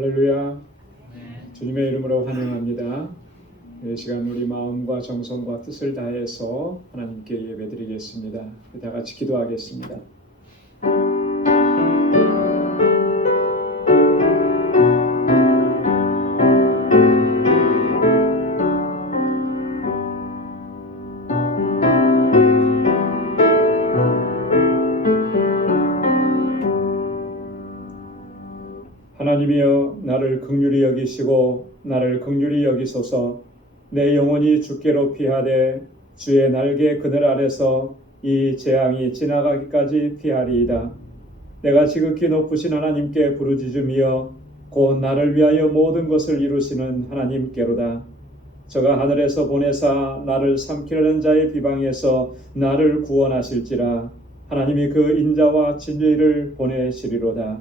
할렐루야. 주님의 이름으로 환영합니다. 이 시간 우리 마음과 정성과 뜻을 다해서 하나님께 예배드리겠습니다. 다 같이 기도하겠습니다. 하나님이여, 나를 긍휼히 여기시고 나를 긍휼히 여기소서. 내 영혼이 주께로 피하되 주의 날개 그늘 아래서 이 재앙이 지나가기까지 피하리이다. 내가 지극히 높으신 하나님께 부르짖으며 곧 나를 위하여 모든 것을 이루시는 하나님께로다. 저가 하늘에서 보내사 나를 삼키려는 자의 비방에서 나를 구원하실지라. 하나님이 그 인자와 진리를 보내시리로다.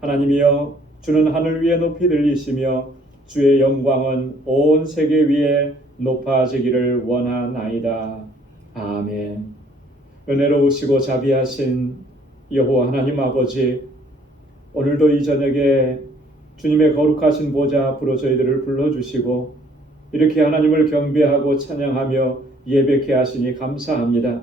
하나님이여, 주는 하늘 위에 높이 들리시며 주의 영광은 온 세계 위에 높아지기를 원하나이다. 아멘. 은혜로우시고 자비하신 여호와 하나님 아버지, 오늘도 이 저녁에 주님의 거룩하신 보좌 앞으로 저희들을 불러주시고 이렇게 하나님을 경배하고 찬양하며 예배케 하시니 감사합니다.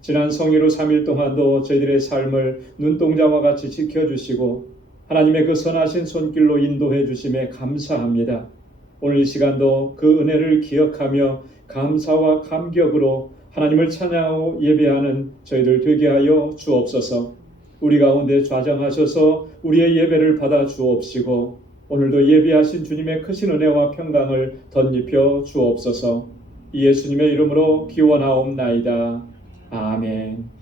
지난 성일후 3일 동안도 저희들의 삶을 눈동자와 같이 지켜주시고 하나님의 그 선하신 손길로 인도해 주심에 감사합니다. 오늘 이 시간도 그 은혜를 기억하며 감사와 감격으로 하나님을 찬양하고 예배하는 저희들 되게 하여 주옵소서. 우리 가운데 좌정하셔서 우리의 예배를 받아 주옵시고 오늘도 예배하신 주님의 크신 은혜와 평강을 덧입혀 주옵소서. 예수님의 이름으로 기원하옵나이다. 아멘.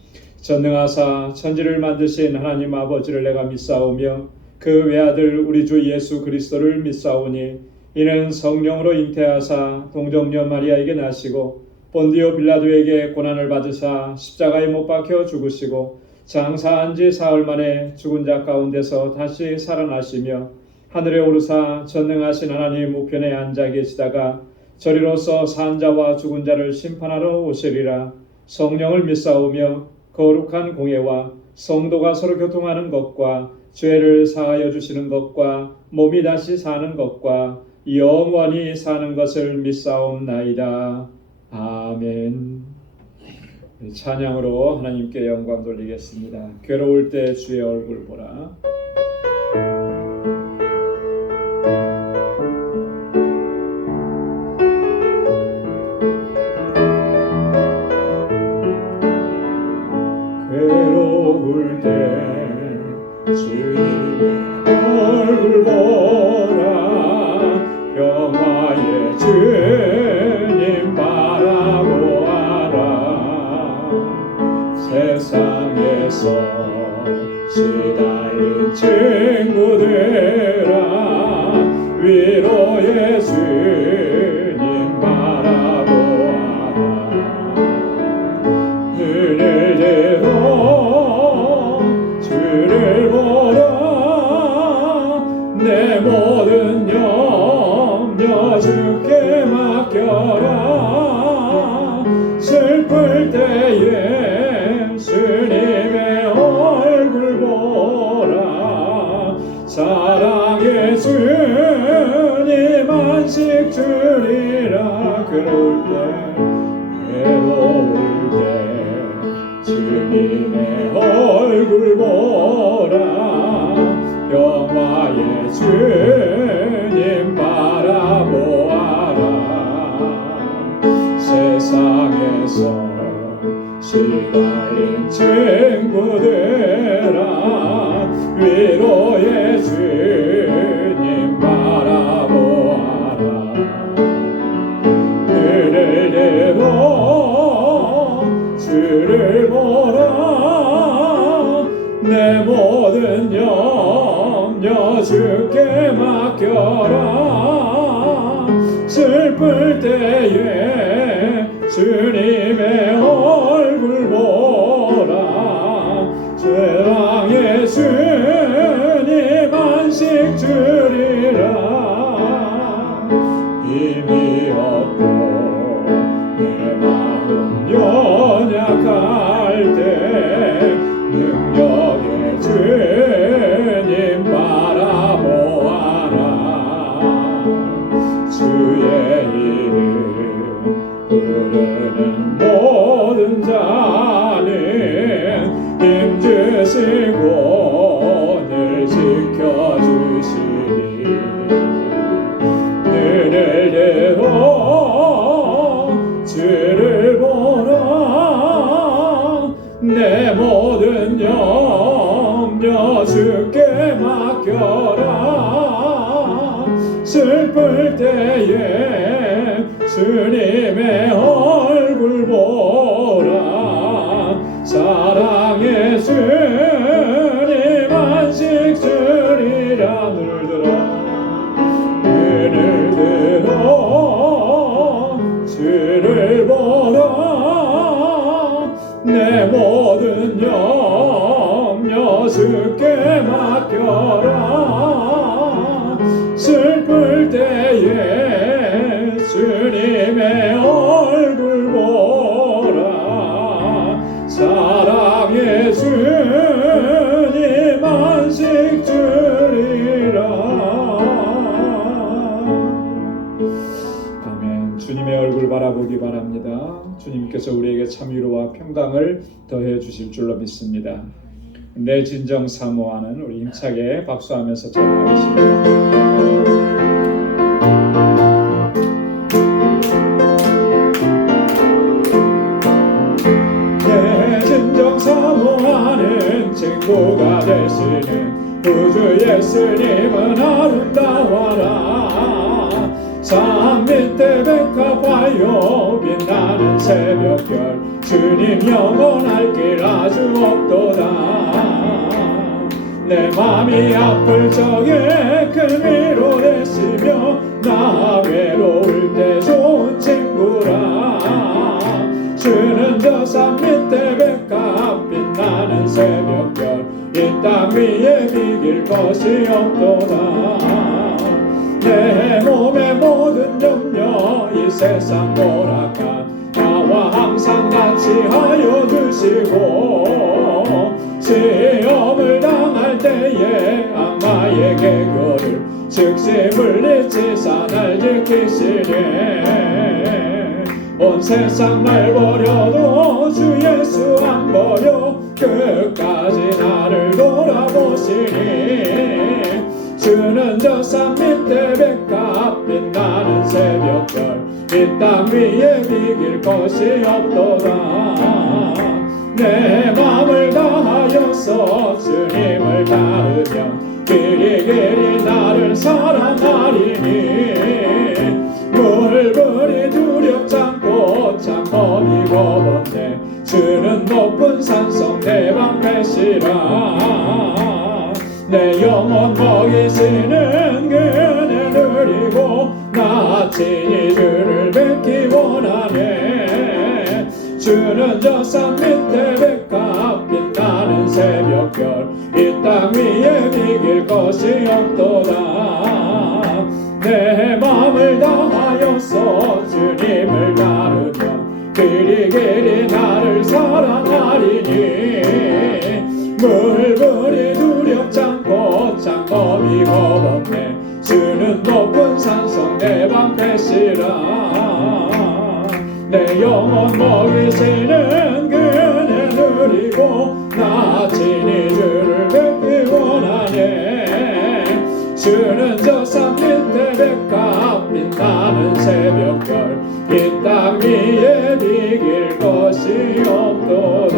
전능하사 천지를 만드신 하나님 아버지를 내가 믿사오며 그 외아들 우리 주 예수 그리스도를 믿사오니 이는 성령으로 잉태하사 동정녀 마리아에게 나시고 본디오 빌라도에게 고난을 받으사 십자가에 못 박혀 죽으시고 장사한 지 사흘 만에 죽은 자 가운데서 다시 살아나시며 하늘에 오르사 전능하신 하나님 우편에 앉아 계시다가 저리로서 산 자와 죽은 자를 심판하러 오시리라. 성령을 믿사오며 거룩한 공예와 성도가 서로 교통하는 것과 죄를 사하여 주시는 것과 몸이 다시 사는 것과 영원히 사는 것을 믿사옵나이다. 아멘. 찬양으로 하나님께 영광 돌리겠습니다. 괴로울 때 주의 얼굴 보라. 괴로울 때 주님의 얼굴 보라. 평화의 주님 바라보아라. 세상에서 시달린 친구들아, 위로의 주님 바라보아라. 눈을 들어 주를 보라. 내 모든 염려 주께 맡겨라. 슬플 때에 주님의 얼굴 보라. 사랑의 주님 안식 주리라. 괴로울 때 주님의 얼굴 보라. 평화의 주님 바라보아라. 세상에서 시달린 친구들아, 위로의 주님 바라보아라. 눈을 들어 주를 보라. 내 모든 염려 주께 맡겨라. 슬플 때에 주님의 얼굴 보라. 죄랑의 주님 안식 주리라. 힘이 없고 내 마음 연약할 때 능력의 주님 바라보아라. 주님의 얼굴 보라. 사랑의 주님 안식 주리라. 눈을 들어 주를 보라. 내 모든 염려 주께 맡겨라. 슬플 때에 주님의 얼굴 보라. 사랑의 주님 안식 주리라. 아멘. 주님의 얼굴 바라보기 바랍니다. 주님께서 우리에게 참 위로와 평강을 더해 주실 줄로 믿습니다. 내 진정 사모하는 우리 힘차게 박수하면서 찬양하겠습니다. 내 진정 사모하는 친구가 되시는 우주 예수님은 아름다워라. 산 밑에 백합하여 빛나는 새벽별 주님 영원할 길 아주 없도다. 내 맘이 아플 적에 큰 위로 되시며 나 외로울 때 좋은 친구라. 주는 저 산 밑에 백합 빛나는 새벽별 이 땅 위에 비길 것이 없도다. 내 몸의 모든 염려 이 세상 모락한 나와 항상 같이 하여 주시고 시험을 당할 때에 악마의 계교를 즉시 물리치사 날 지키시네. 온 세상 날 버려도 주 예수 안 버려 끝까지 나를 돌아보시니. 주는 저 산 밑에 백합 빛나는 새벽별 이 땅 위에 비길 것이 없도다. 내 맘을 다하여서 주님을 따르면 길이 나를 사랑하리니. 물불이 두렵지 않고 참범이 겁없네. 주는 높은 산성 내 방패시라. 내 영혼 먹이시는 그네 누리고 나 친히 주를 뵙기 원하네. 주는 저 산 밑에 백합 빛나는 새벽별 이 땅 위에 비길 것이 없도다. 내 맘을 다하여서 주님을 따르면 길이 나를 사랑하리니. 물불이 두렵지 않고 창검이 겁없네. 주는 높은 산성 내 방패시라. 내 영혼 먹이시는 그네 누리고 나 친히 주를 뵙기 원하네. 주는 저 산 밑에 백합 빛나는 새벽별 이 땅 위에 비길 것이 없도다.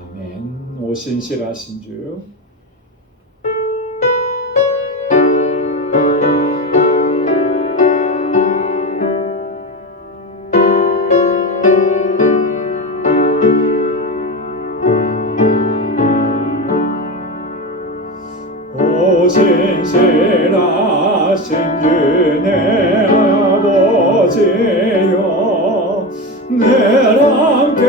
아멘. 오신실하신 주 오신실하신 주 내 아버지여 늘 함께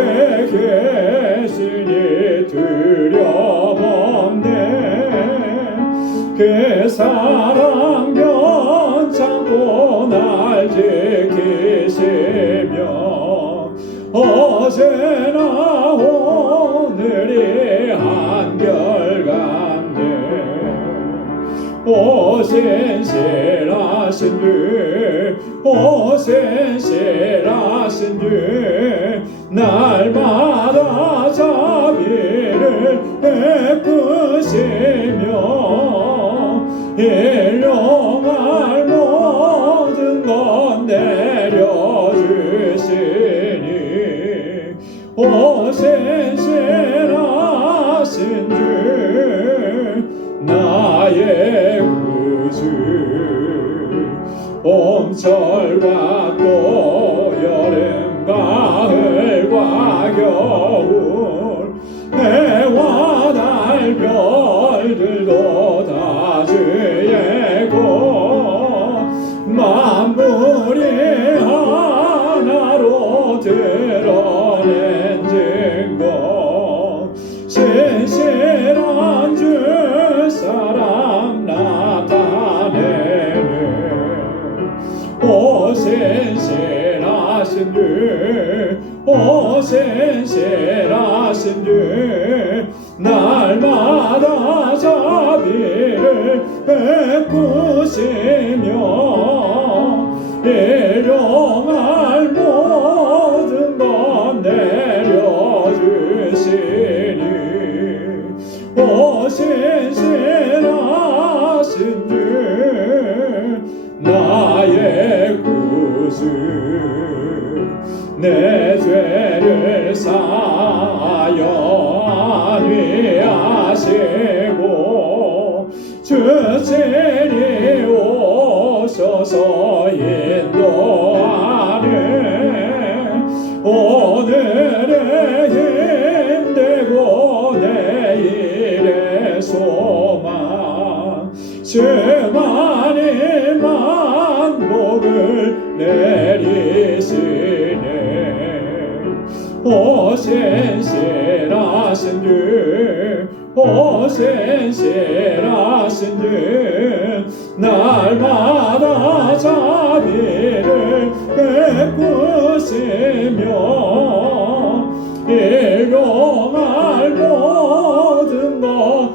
계시니 두려움없네. 그 사랑 변찮고 날 지키시며 어제나 오늘이 한결같네. 오신실하신 주 오신실하신 주 날마다 자비를 베푸시며 일용할 모든 것 내려주시니 오신실하신 나의 구주 봄철과 또 여름 가을과 겨울 해와 달 별들도 다 주의 것 만물이 하나로 드러낸 증거 신실한 주 사랑 나타내는 오 신실하신 주 오 신실하신 주 날마다 자비를 베푸시며 일용할 모든 것 내려주시니 오 신실하신 주 나의 구주 내 죄를 사하여 안위하시고 주친이 오셔서 인도하네 오늘의 힘되고 내일의 소망 주만이 만복을 내리시네 오 신실하신 주 오 신실하신 주 날마다 자비를 베푸시며 일용할 모든 것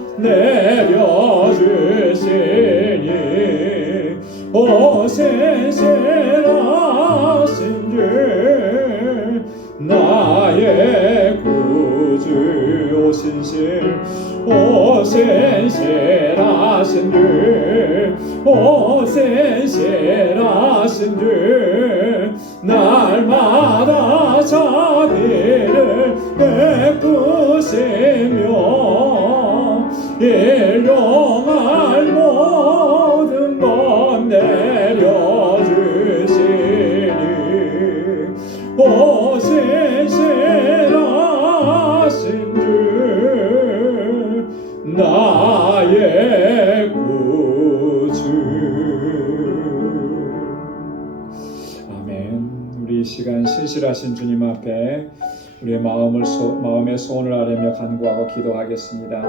내려주시니 오 신실하신 주 나의 구주 오 신실하신 주 오 신실하신 주 날마다 자비를 베푸시며 일용할 모든 것 내려주시니 오 신실하신 주 나의 구주 아멘. 우리 이 시간 신실하신 주님 앞에 우리의 마음의 소원을 아뢰며 간구하고 기도하겠습니다.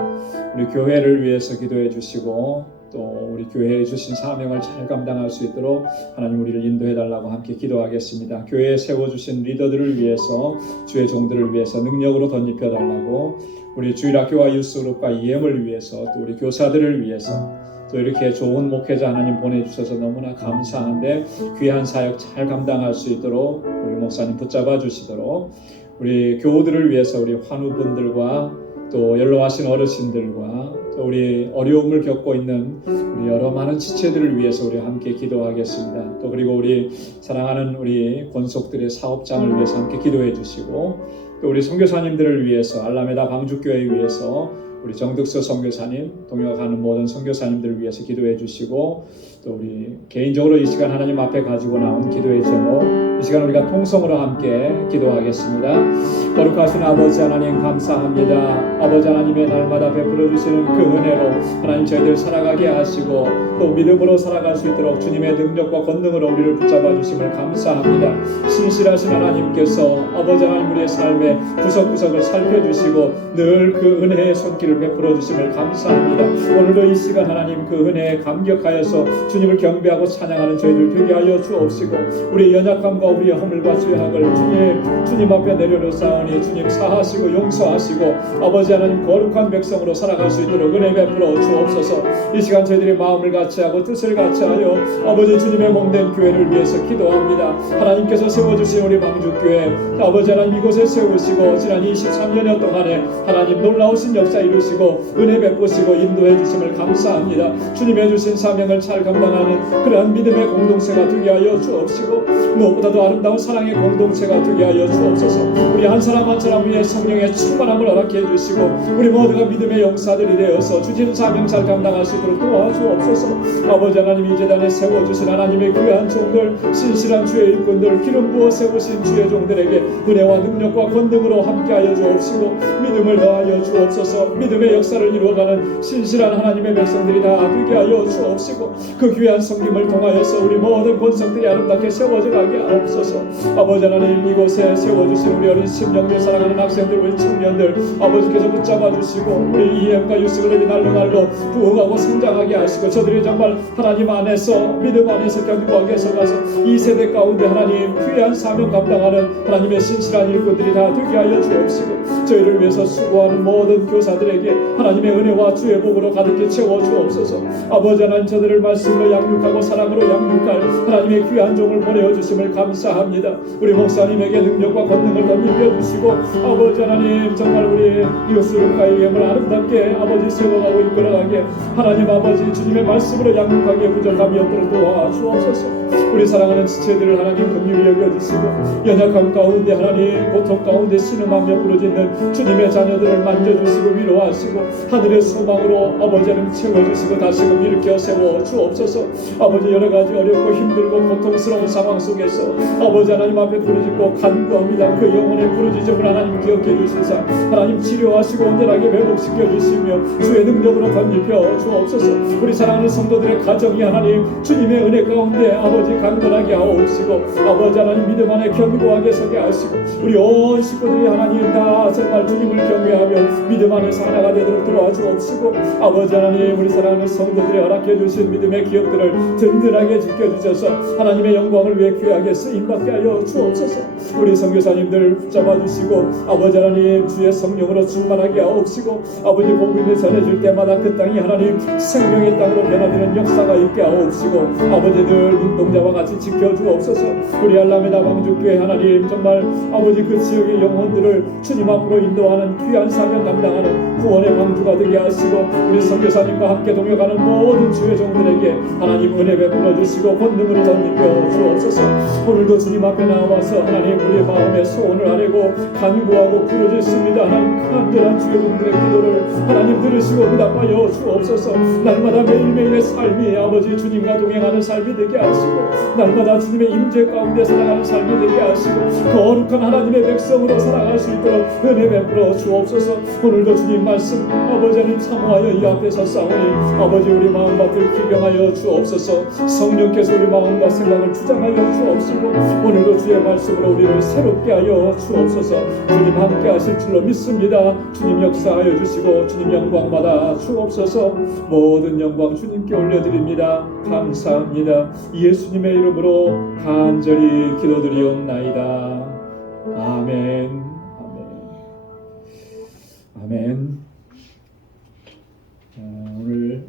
우리 교회를 위해서 기도해 주시고 또 우리 교회에 주신 사명을 잘 감당할 수 있도록 하나님 우리를 인도해 달라고 함께 기도하겠습니다. 교회에 세워주신 리더들을 위해서 주의 종들을 위해서 능력으로 덧입혀 달라고 우리 주일학교와 유스그룹과 EM을 위해서 또 우리 교사들을 위해서 또 이렇게 좋은 목회자 하나님 보내주셔서 너무나 감사한데 귀한 사역 잘 감당할 수 있도록 우리 목사님 붙잡아 주시도록 우리 교우들을 위해서 우리 환우분들과 또 연로하신 어르신들과 또 우리 어려움을 겪고 있는 우리 여러 많은 지체들을 위해서 우리 함께 기도하겠습니다. 또 그리고 우리 사랑하는 우리 권속들의 사업장을 위해서 함께 기도해 주시고 또 우리 선교사님들을 위해서 알라메다 방주교회 위해서 우리 정득서 선교사님 동역하는 모든 선교사님들을 위해서 기도해 주시고 또 우리 개인적으로 이 시간 하나님 앞에 가지고 나온 기도의 제목 이 시간 우리가 통성으로 함께 기도하겠습니다. 거룩하신 아버지 하나님 감사합니다. 아버지 하나님의 날마다 베풀어 주시는 그 은혜로 하나님 저희들 살아가게 하시고 또 믿음으로 살아갈 수 있도록 주님의 능력과 권능으로 우리를 붙잡아 주심을 감사합니다. 신실하신 하나님께서 아버지 하나님 우리의 삶의 구석구석을 살펴주시고 늘 그 은혜의 손길을 베풀어 주심을 감사합니다. 오늘도 이 시간 하나님 그 은혜에 감격하여서 주님을 경배하고 찬양하는 저희들 되게 하여 주옵시고 우리의 연약함과 우리의 허물과 죄악을 주님 앞에 내려놓사오니 주님 사하시고 용서하시고 아버지 하나님 거룩한 백성으로 살아갈 수 있도록 은혜 베풀어 주옵소서. 이 시간 저희들의 마음을 같이하고 뜻을 같이하여 아버지 주님의 몸된 교회를 위해서 기도합니다. 하나님께서 세워주신 우리 방주교회 아버지 하나님 이곳에 세우시고 지난 23년여 동안에 하나님 놀라우신 역사 이루시고 주시고 은혜 베푸시고 인도해 주심을 감사합니다. 주님의 주신 사명을 잘 감당하는 그러한 믿음의 공동체가 되게 하여 주옵시고 무엇보다도 아름다운 사랑의 공동체가 되게 하여 주옵소서. 우리 한 사람 한 사람 위에 성령의 충만함을 허락해 주시고 우리 모두가 믿음의 용사들이 되어서 주신 사명 잘 감당할 수 있도록 도와주옵소서. 아버지 하나님 이 재단에 세워주신 하나님의 귀한 종들 신실한 주의 일꾼들 기름 부어 세우신 주의 종들에게 은혜와 능력과 권능으로 함께하여 주옵시고 믿음을 더하여 주옵소서. 믿음의 역사를 이루어가는 신실한 하나님의 백성들이 다 되게 하여 주옵시고 그 귀한 성김을 통하여서 우리 모든 본성들이 아름답게 세워져 가게 하옵소서. 아버지 하나님 이곳에 세워주신 우리 어린 심령들 사랑하는 학생들 우리 청년들 아버지께서 붙잡아 주시고 우리 이엠과 유스그룹이 날로 부흥하고 성장하게 하시고 저들이 정말 하나님 안에서 믿음 안에서 견고하게 서가서 이 세대 가운데 하나님 귀한 사명 감당하는 하나님의 신실한 일꾼들이 다 되게 하여 주옵시고 저희를 위해서 수고하는 모든 교사들에게 하나님의 은혜와 주의 복으로 가득히 채워 주옵소서. 아버지 하나님 저들을 말씀으로 양육하고 사랑으로 양육할 하나님의 귀한 종을 보내어 주심을 감사합니다. 우리 목사님에게 능력과 권능을 더 밀려주시고 아버지 하나님 정말 우리 이웃과 이엠을 아름답게 아버지 세워가고 이끌어가게 하나님 아버지 주님의 말씀으로 양육하기에 부족함이 없도록 도와주옵소서. 우리 사랑하는 지체들을 하나님 긍휼히 여겨주시고 연약함 가운데 하나님 고통 가운데 신음하며 부르짖는 주님의 자녀들을 만져주시고 위로하시고 하늘의 소망으로 아버지 하나님 채워주시고 다시금 일으켜 세워 주옵소서. 아버지 여러가지 어렵고 힘들고 고통스러운 상황 속에서 아버지 하나님 앞에 부르짖고 간구합니다. 그 영혼의 부르짖음을 하나님 기억해 주시사 하나님 치료하시고 온전하게 회복시켜 주시며 주의 능력으로 덧입혀 주옵소서. 우리 사랑하는 성도들의 가정이 하나님 주님의 은혜 가운데 아버지 강건하게 하옵시고 아버지 하나님 믿음 안에 견고하게 서게 하시고 우리 온 식구들이 하나님 다 정말 주님을 경외하며 믿음 안에서 하나가 되도록 도와 주옵시고 아버지 하나님 우리 사랑하는 성도들이 허락해 주신 믿음의 기업들을 든든하게 지켜주셔서 하나님의 영광을 위해 귀하게 쓰임받게 하여 주옵소서. 우리 선교사님들 붙잡아 주시고 아버지 하나님 주의 성령으로 충만하게 하옵시고 아버지 복음을 전해줄 때마다 그 땅이 하나님 생명의 땅으로 변화되는 역사가 있게 하옵시고 아버지 늘 눈동자와 같이 지켜주옵소서. 우리 알라메다 방주교회 하나님 정말 아버지 그 지역의 영혼들을 주님 앞으로 인도하는 귀한 사명 감당하는 구원의 방주가 되게 하시고 우리 선교사님과 함께 동역하는 모든 주의 종들에게 하나님 은혜 베풀어 주시고 권능으로 덧입혀 주옵소서. 오늘도 주님 앞에 나와서 하나님 우리의 마음의 소원을 아뢰고 간구하고 부르짖습니다. 하나님 간절한 주의 종들의 기도를 하나님 들으시고 응답하여 주옵소서. 날마다 매일매일의 삶이 아버지 주님과 동행하는 삶이 되게 하시고 날마다 주님의 임재 가운데 살아가는 삶이 되게 하시고 거룩한 하나님의 백성으로 살아갈 수 있도록 은혜 베풀어 주옵소서. 오늘도 주님 말씀 아버지 하나님 사모하여 이 앞에 섰사오니 아버지 우리 마음밭을 기경하여 주옵소서. 성령께서 우리 마음과 생각을 주장하여 주옵시고 오늘도 주의 말씀으로 우리를 새롭게 하여 주옵소서. 주님 함께 하실 줄로 믿습니다. 주님 역사하여 주시고 주님 영광 받아 주옵소서. 모든 영광 주님께 올려드립니다. 감사합니다. 예수님의 이름으로 간절히 기도드리옵나이다. 아멘. 아멘. 오늘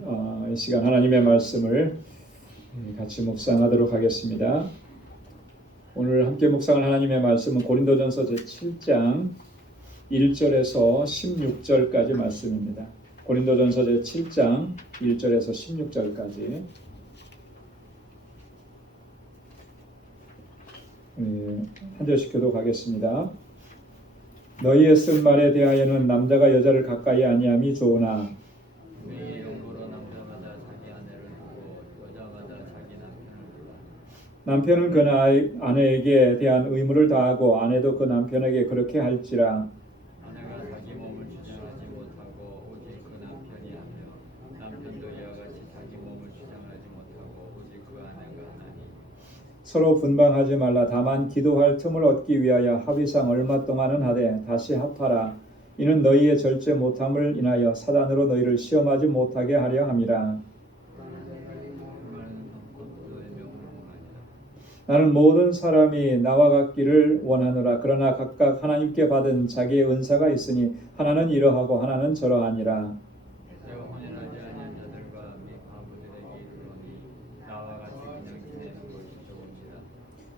이 시간 하나님의 말씀을 같이 묵상하도록 하겠습니다. 오늘 함께 묵상할 하나님의 말씀은 고린도전서 제7장 1절에서 16절까지 말씀입니다. 고린도전서 제7장 1절에서 16절까지 한 절씩 교독하겠습니다. 너희의 쓴 말에 대하여는 남자가 여자를 가까이 아니함이 좋으나 우리의 용으로 남자마다 자기 아내를 두고 여자마다 자기 남편을 두라. 남편은 그 아내에게 대한 의무를 다하고 아내도 그 남편에게 그렇게 할지라. 아내가 자기 몸을 주장하지 못하고 오직 그 남편이 하며 남편도 이와 같이 자기 몸을 주장하지 못하고 오직 그 아내가 하나니 서로 분방하지 말라. 다만 기도할 틈을 얻기 위하여 합의상 얼마 동안은 하되 다시 합하라. 이는 너희의 절제 못함을 인하여 사단으로 너희를 시험하지 못하게 하려 함이라. 나는 모든 사람이 나와 같기를 원하노라. 그러나 각각 하나님께 받은 자기의 은사가 있으니 하나는 이러하고 하나는 저러하니라. 내가 혼인하지 아니한 자들과 및 과부들에게 이르노니 나와 같이 그냥 지내는 것이 좋은지라.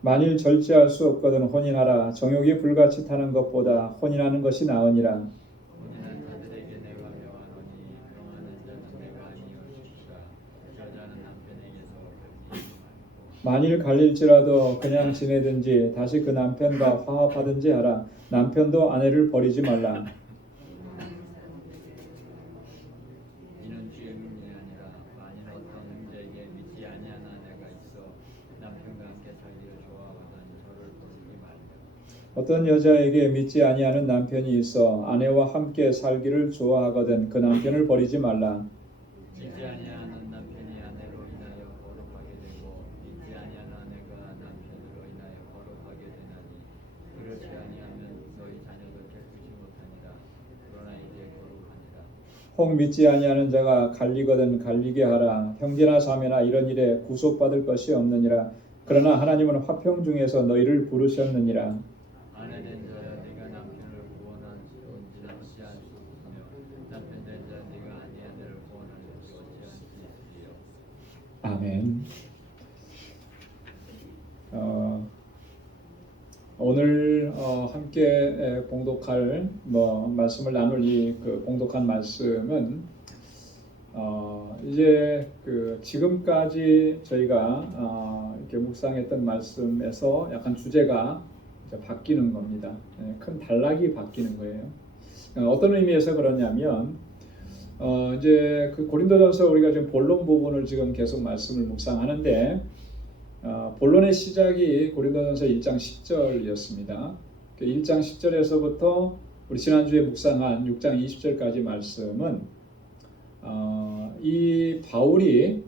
만일 절제할 수 없거든 혼인하라. 정욕이 불같이 타는 것보다 혼인하는 것이 나으니라. 혼인한 자들에게 내가 명하노니 만일 갈릴지라도 그냥 지내든지 다시 그 남편과 화합하든지 하라. 남편도 아내를 버리지 말라. 이는 주의 문제 아니라 만일 어떤 형제에게 믿지 아니한 아내가 있어 남편과 함께 살기를 좋아하거든 저를 부르지 말며. 어떤 여자에게 믿지 아니하는 남편이 있어 아내와 함께 살기를 좋아하거든 그 남편을 버리지 말라. 믿지 아니하는 남편이 아내로 인하여 거룩하게 되고 믿지 아니하는 아내가 남편으로 인하여 거룩하게 되나니 그렇지 아니하면 너희 자녀도 깨끗이 못하니라. 그러나 이제 거룩하니라. 혹 믿지 아니하는 자가 갈리거든 갈리게 하라. 형제나 자매나 이런 일에 구속받을 것이 없느니라. 그러나 하나님은 화평 중에서 너희를 부르셨느니라. 아내된 자여 네가 남편을 구원한지 어찌할 수 없으며 남편된 자 네가 아내 아내를 구원하는지 어찌할 수 있으리요. 아멘. 오늘 함께 봉독할 말씀을 나눌 이 그 봉독한 말씀은 이제 그 지금까지 저희가 이렇게 묵상했던 말씀에서 약간 주제가 이제 바뀌는 겁니다. 큰 단락이 바뀌는 거예요. 어떤 의미에서 그러냐면 이제 그 고린도전서 우리가 지금 본론 부분을 지금 계속 말씀을 묵상하는데 본론의 시작이 고린도전서 1장 10절이었습니다. 1장 10절에서부터 우리 지난주에 묵상한 6장 20절까지 말씀은 이 바울이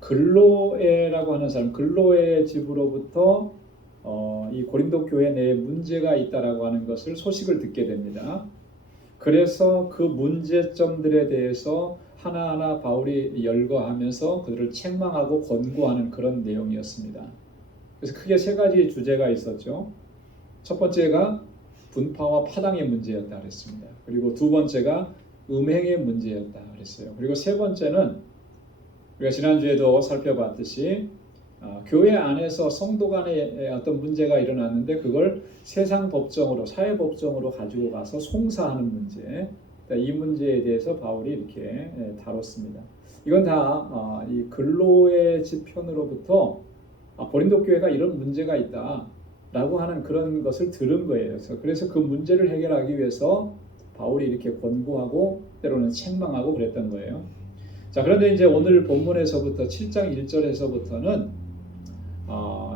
글로에라고 하는 사람, 글로에 집으로부터 이 고린도 교회 내에 문제가 있다라고 하는 것을 소식을 듣게 됩니다. 그래서 그 문제점들에 대해서 하나하나 바울이 열거하면서 그들을 책망하고 권고하는 그런 내용이었습니다. 그래서 크게 세 가지 주제가 있었죠. 첫 번째가 분파와 파당의 문제였다 그랬습니다. 그리고 두 번째가 음행의 문제였다 그랬어요. 그리고 세 번째는 우리가 지난주에도 살펴봤듯이 교회 안에서 성도 간에 어떤 문제가 일어났는데 그걸 세상 법정으로, 사회 법정으로 가지고 가서 송사하는 문제, 이 문제에 대해서 바울이 이렇게 다뤘습니다. 이건 다 이 글로의 집편으로부터 고린도 교회가 이런 문제가 있다라고 하는 그런 것을 들은 거예요. 그래서 그 문제를 해결하기 위해서 바울이 이렇게 권고하고 때로는 책망하고 그랬던 거예요. 자, 그런데 이제 오늘 본문에서부터 7장 1절에서부터는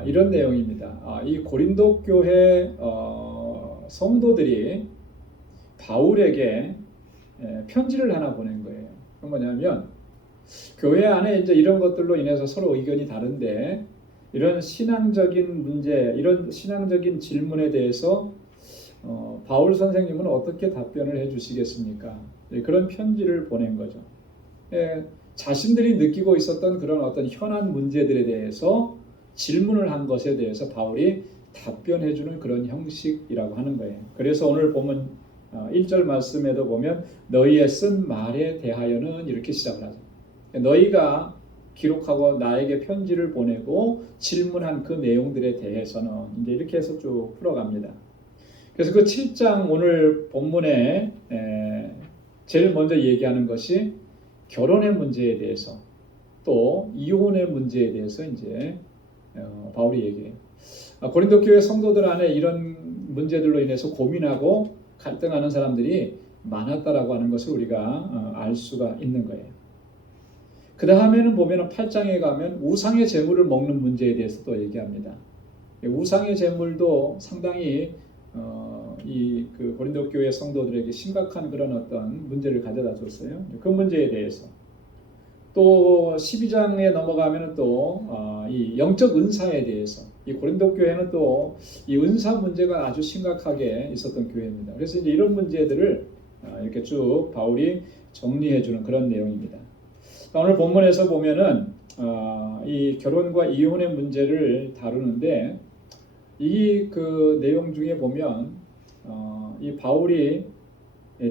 이런 내용입니다. 이 고린도 교회 성도들이 바울에게 편지를 하나 보낸 거예요. 그건 뭐냐면 교회 안에 이제 이런 것들로 인해서 서로 의견이 다른데 이런 신앙적인 문제, 이런 신앙적인 질문에 대해서 바울 선생님은 어떻게 답변을 해주시겠습니까? 그런 편지를 보낸 거죠. 자신들이 느끼고 있었던 그런 어떤 현안 문제들에 대해서 질문을 한 것에 대해서 바울이 답변해주는 그런 형식이라고 하는 거예요. 그래서 오늘 보면 1절 말씀에도 보면 너희의 쓴 말에 대하여는 이렇게 시작을 하죠. 너희가 기록하고 나에게 편지를 보내고 질문한 그 내용들에 대해서는 이제 이렇게 해서 쭉 풀어갑니다. 그래서 그 7장 오늘 본문에 제일 먼저 얘기하는 것이 결혼의 문제에 대해서 또 이혼의 문제에 대해서 이제 바울이 얘기해요. 고린도 교회 성도들 안에 이런 문제들로 인해서 고민하고 갈등하는 사람들이 많았다라고 하는 것을 우리가 알 수가 있는 거예요. 그 다음에는 보면 8장에 가면 우상의 재물을 먹는 문제에 대해서 또 얘기합니다. 우상의 재물도 상당히 이 그 고린도 교회 성도들에게 심각한 그런 어떤 문제를 가져다 줬어요. 그 문제에 대해서 또 12장에 넘어가면 또 이 영적 은사에 대해서 이 고린도 교회는 또 이 은사 문제가 아주 심각하게 있었던 교회입니다. 그래서 이제 이런 문제들을 이렇게 쭉 바울이 정리해주는 그런 내용입니다. 오늘 본문에서 보면은 이 결혼과 이혼의 문제를 다루는데 이 그 내용 중에 보면 이 바울이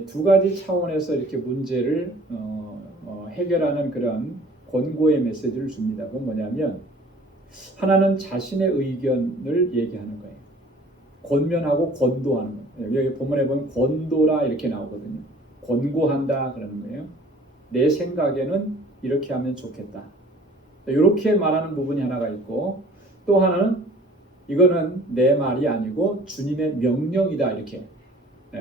두 가지 차원에서 이렇게 문제를 해결하는 그런 권고의 메시지를 줍니다. 그건 뭐냐면 하나는 자신의 의견을 얘기하는 거예요. 권면하고 권도하는 거예요. 여기 본문에 보면 권도라 이렇게 나오거든요. 권고한다 그러는 거예요. 내 생각에는 이렇게 하면 좋겠다. 이렇게 말하는 부분이 하나가 있고, 또 하나는 이거는 내 말이 아니고 주님의 명령이다,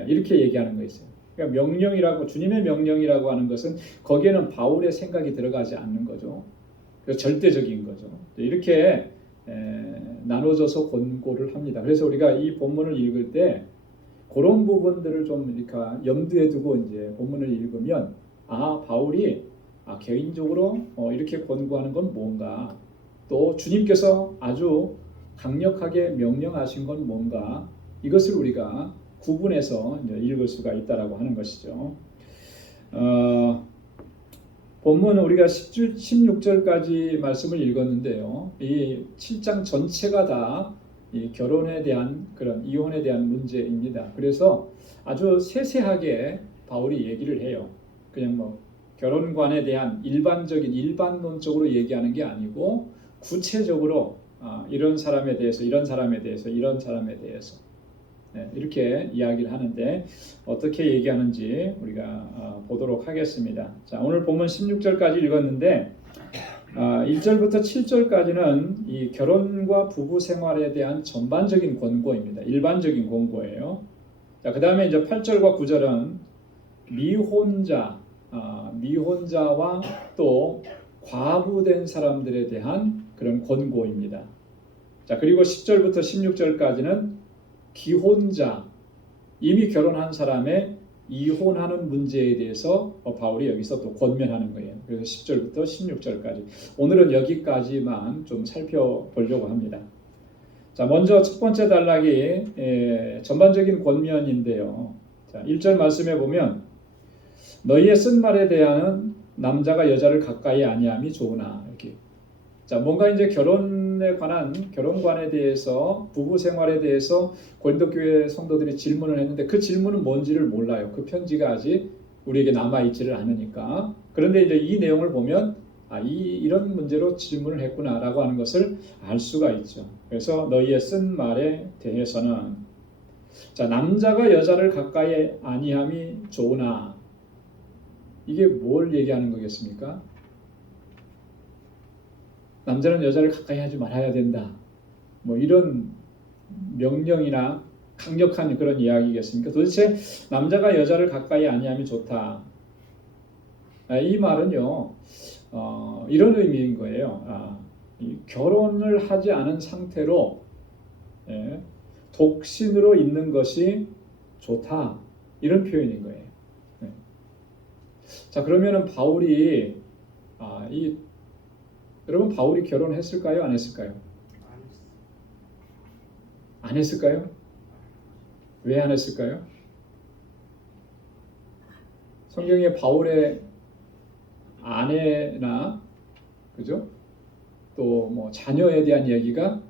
이렇게 얘기하는 거 있어요. 그러니까 명령이라고, 주님의 명령이라고 하는 것은 거기에는 바울의 생각이 들어가지 않는 거죠. 그래서 절대적인 거죠. 이렇게 나눠져서 권고를 합니다. 그래서 우리가 이 본문을 읽을 때 그런 부분들을 좀 이렇게 염두에 두고 이제 본문을 읽으면, 바울이 개인적으로 이렇게 권고하는 건 뭔가, 또 주님께서 아주 강력하게 명령하신 건 뭔가, 이것을 우리가 구분해서 이제 읽을 수가 있다라고 하는 것이죠. 본문 우리가 16절까지 말씀을 읽었는데요. 이 7장 전체가 다 이 결혼에 대한, 그런 이혼에 대한 문제입니다. 그래서 아주 세세하게 바울이 얘기를 해요. 그냥 뭐 결혼관에 대한 일반론적으로 얘기하는 게 아니고 구체적으로 이런 사람에 대해서, 이런 사람에 대해서, 이런 사람에 대해서 이렇게 이야기를 하는데, 어떻게 얘기하는지 우리가 보도록 하겠습니다. 자, 오늘 본문 16절까지 읽었는데 1절부터 7절까지는 이 결혼과 부부 생활에 대한 전반적인 권고입니다. 일반적인 권고예요. 자, 그 다음에 이제 8절과 9절은 미혼자와 또 과부된 사람들에 대한 그런 권고입니다. 자, 그리고 10절부터 16절까지는 기혼자, 이미 결혼한 사람의 이혼하는 문제에 대해서 바울이 여기서 또 권면하는 거예요. 그래서 10절부터 16절까지. 오늘은 여기까지만 좀 살펴보려고 합니다. 자, 먼저 첫 번째 단락이 전반적인 권면인데요. 자, 1절 말씀에 보면 너희의 쓴 말에 대하는 남자가 여자를 가까이 아니함이 좋으나, 이렇게. 자, 뭔가 이제 결혼관에 대해서, 부부 생활에 대해서 고린도 교회 성도들이 질문을 했는데 그 질문은 뭔지를 몰라요. 그 편지가 아직 우리에게 남아 있지를 않으니까. 그런데 이제 이 내용을 보면 이런 문제로 질문을 했구나라고 하는 것을 알 수가 있죠. 그래서 너희의 쓴 말에 대해서는, 자, 남자가 여자를 가까이 아니함이 좋으나, 이게 뭘 얘기하는 거겠습니까? 남자는 여자를 가까이 하지 말아야 된다, 뭐 이런 명령이나 강력한 그런 이야기겠습니까? 도대체 남자가 여자를 가까이 아니하면 좋다, 이 말은요 이런 의미인 거예요. 결혼을 하지 않은 상태로 독신으로 있는 것이 좋다, 이런 표현인 거예요. 자, 그러면은 바울이 여러분, 바울이 결혼했을까요? 안 했을까요? 안 했을까요? 왜 안 했을까요? 성경에 바울의 아내나, 그죠? 또 뭐 자녀에 대한 얘기가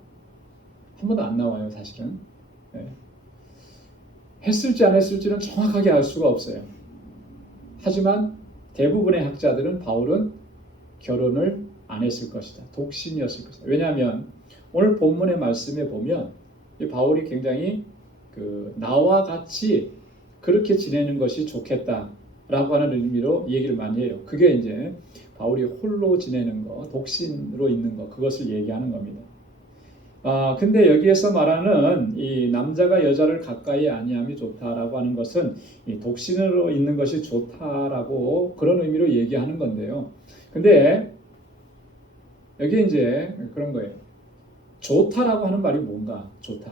한 번도 안 나와요, 사실은. 했을지 안 했을지는 정확하게 알 수가 없어요. 하지만 대부분의 학자들은 바울은 결혼을 안 했을 것이다, 독신이었을 것이다. 왜냐하면 오늘 본문의 말씀에 보면 이 바울이 굉장히 나와 같이 그렇게 지내는 것이 좋겠다라고 하는 의미로 얘기를 많이 해요. 그게 이제 바울이 홀로 지내는 거, 독신으로 있는 거, 그것을 얘기하는 겁니다. 근데 여기에서 말하는 이 남자가 여자를 가까이 아니함이 좋다라고 하는 것은 이 독신으로 있는 것이 좋다라고 그런 의미로 얘기하는 건데요. 근데 여기 이제 그런 거예요. 좋다라고 하는 말이 뭔가? 좋다.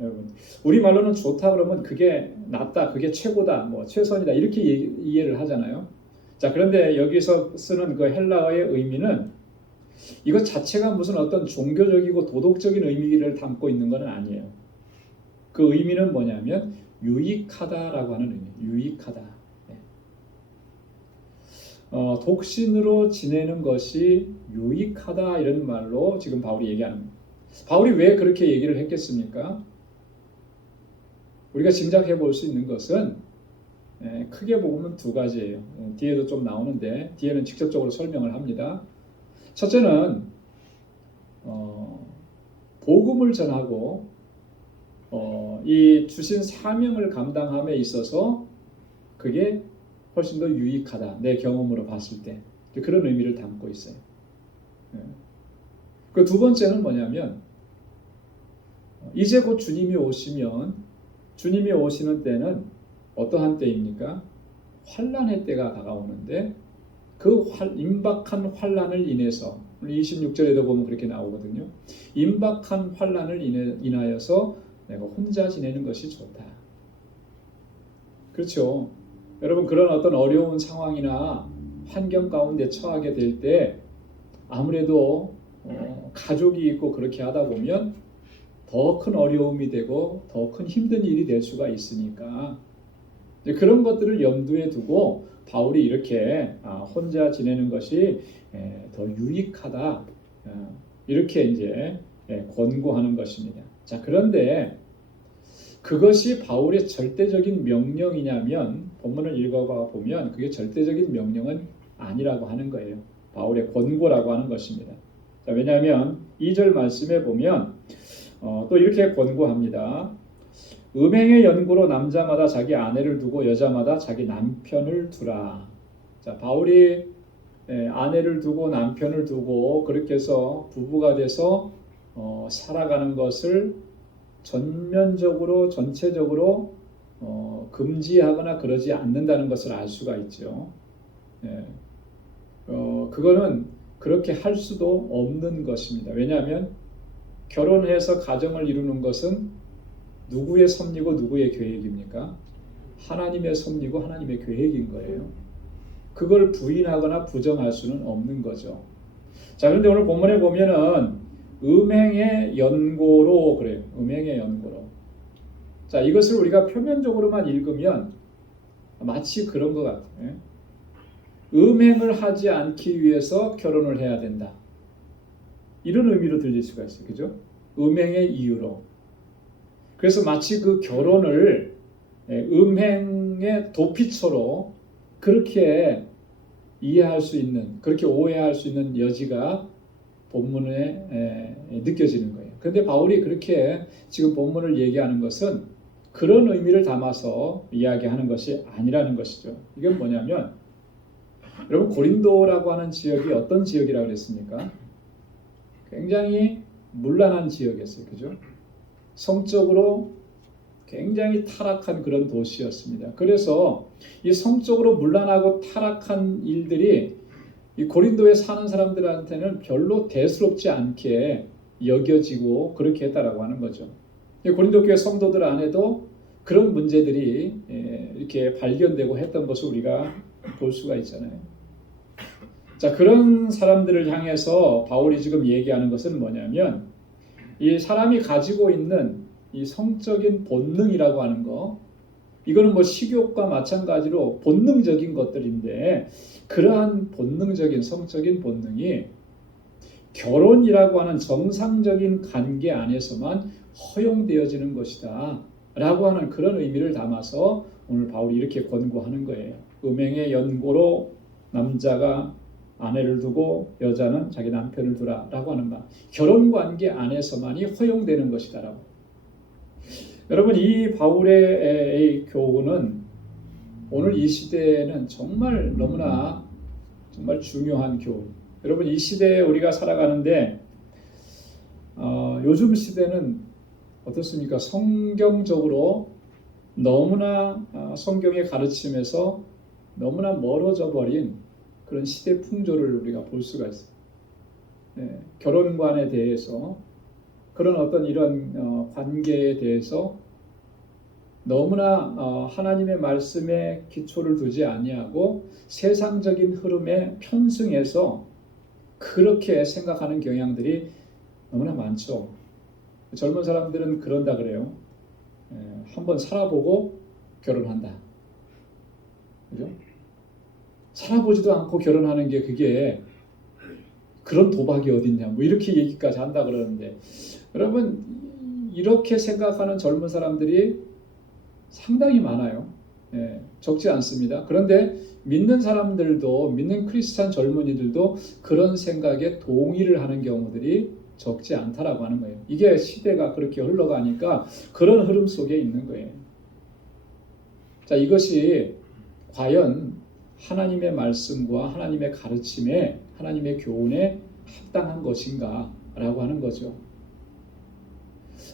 여러분, 우리 말로는 좋다 그러면 그게 낫다, 그게 최고다, 뭐 최선이다, 이렇게 이해를 하잖아요. 자, 그런데 여기서 쓰는 그 헬라어의 의미는 이것 자체가 무슨 어떤 종교적이고 도덕적인 의미를 담고 있는 것은 아니에요. 그 의미는 뭐냐면 유익하다라고 하는 의미, 유익하다. 독신으로 지내는 것이 유익하다, 이런 말로 지금 바울이 얘기하는 거예요. 바울이 왜 그렇게 얘기를 했겠습니까? 우리가 짐작해 볼 수 있는 것은 크게 보면 두 가지예요. 뒤에도 좀 나오는데 뒤에는 직접적으로 설명을 합니다. 첫째는 복음을 전하고 이 주신 사명을 감당함에 있어서 그게 훨씬 더 유익하다, 내 경험으로 봤을 때. 그런 의미를 담고 있어요. 그 두 번째는 뭐냐면 이제 곧 주님이 오시면 주님이 오시는 때는 어떠한 때입니까? 환난의 때가 다가오는데 그 임박한 환난을 인해서 26절에도 보면 그렇게 나오거든요. 임박한 환난을 인하여서 내가 혼자 지내는 것이 좋다. 그렇죠. 여러분 그런 어떤 어려운 상황이나 환경 가운데 처하게 될 때 아무래도 가족이 있고 그렇게 하다 보면 더 큰 어려움이 되고 더 큰 힘든 일이 될 수가 있으니까 그런 것들을 염두에 두고 바울이 이렇게 혼자 지내는 것이 더 유익하다 이렇게 이제 권고하는 것입니다. 자, 그런데 그것이 바울의 절대적인 명령이냐면 본문을 읽어봐 보면 그게 절대적인 명령은 아니라고 하는 거예요. 바울의 권고라고 하는 것입니다. 자, 왜냐하면 2절 말씀에 보면 또 이렇게 권고합니다. 음행의 연고로 남자마다 자기 아내를 두고 여자마다 자기 남편을 두라. 자, 바울이 아내를 두고 남편을 두고 그렇게 해서 부부가 돼서 살아가는 것을 전면적으로 전체적으로 금지하거나 그러지 않는다는 것을 알 수가 있죠. 그거는 그렇게 할 수도 없는 것입니다. 왜냐하면 결혼해서 가정을 이루는 것은 누구의 섭리고 누구의 계획입니까? 하나님의 섭리고 하나님의 계획인 거예요. 그걸 부인하거나 부정할 수는 없는 거죠. 자, 그런데 오늘 본문에 보면은 음행의 연고로 그래요. 음행의 연고로. 자, 이것을 우리가 표면적으로만 읽으면 마치 그런 것 같아요. 음행을 하지 않기 위해서 결혼을 해야 된다. 이런 의미로 들릴 수가 있어요. 그죠? 음행의 이유로. 그래서 마치 그 결혼을 음행의 도피처로 그렇게 이해할 수 있는, 그렇게 오해할 수 있는 여지가 본문에 느껴지는 거예요. 그런데 바울이 그렇게 지금 본문을 얘기하는 것은 그런 의미를 담아서 이야기하는 것이 아니라는 것이죠. 이건 뭐냐면 여러분 고린도라고 하는 지역이 어떤 지역이라고 그랬습니까? 굉장히 문란한 지역이었어요. 그죠? 성적으로 굉장히 타락한 그런 도시였습니다. 그래서 이 성적으로 문란하고 타락한 일들이 이 고린도에 사는 사람들한테는 별로 대수롭지 않게 여겨지고 그렇게 했다라고 하는 거죠. 고린도 교회 성도들 안에도 그런 문제들이 이렇게 발견되고 했던 것을 우리가 볼 수가 있잖아요. 자, 그런 사람들을 향해서 바울이 지금 얘기하는 것은 뭐냐면 이 사람이 가지고 있는 이 성적인 본능이라고 하는 거, 이거는 뭐 식욕과 마찬가지로 본능적인 것들인데 그러한 본능적인 성적인 본능이 결혼이라고 하는 정상적인 관계 안에서만 허용되어지는 것이다 라고 하는 그런 의미를 담아서 오늘 바울이 이렇게 권고하는 거예요. 음행의 연고로 남자가 아내를 두고 여자는 자기 남편을 두라 라고 하는 말, 결혼관계 안에서만이 허용되는 것이다 라고. 여러분 이 바울의 교훈은 오늘 이 시대에는 정말 너무나 정말 중요한 교훈. 여러분 이 시대에 우리가 살아가는데 요즘 시대는 어떻습니까? 성경적으로 너무나 성경의 가르침에서 너무나 멀어져 버린 그런 시대 풍조를 우리가 볼 수가 있어요. 결혼관에 대해서 그런 어떤 이런 관계에 대해서 너무나 하나님의 말씀에 기초를 두지 아니하고 세상적인 흐름에 편승해서 그렇게 생각하는 경향들이 너무나 많죠. 젊은 사람들은 그런다 그래요. 한번 살아보고 결혼한다. 그죠? 살아보지도 않고 결혼하는 게 그게 그런 도박이 어딨냐 뭐 이렇게 얘기까지 한다 그러는데 여러분 이렇게 생각하는 젊은 사람들이 상당히 많아요. 적지 않습니다. 그런데 믿는 사람들도 믿는 크리스찬 젊은이들도 그런 생각에 동의를 하는 경우들이 적지 않다라고 하는 거예요. 이게 시대가 그렇게 흘러가니까 그런 흐름 속에 있는 거예요. 자, 이것이 과연 하나님의 말씀과 하나님의 가르침에, 하나님의 교훈에 합당한 것인가 라고 하는 거죠.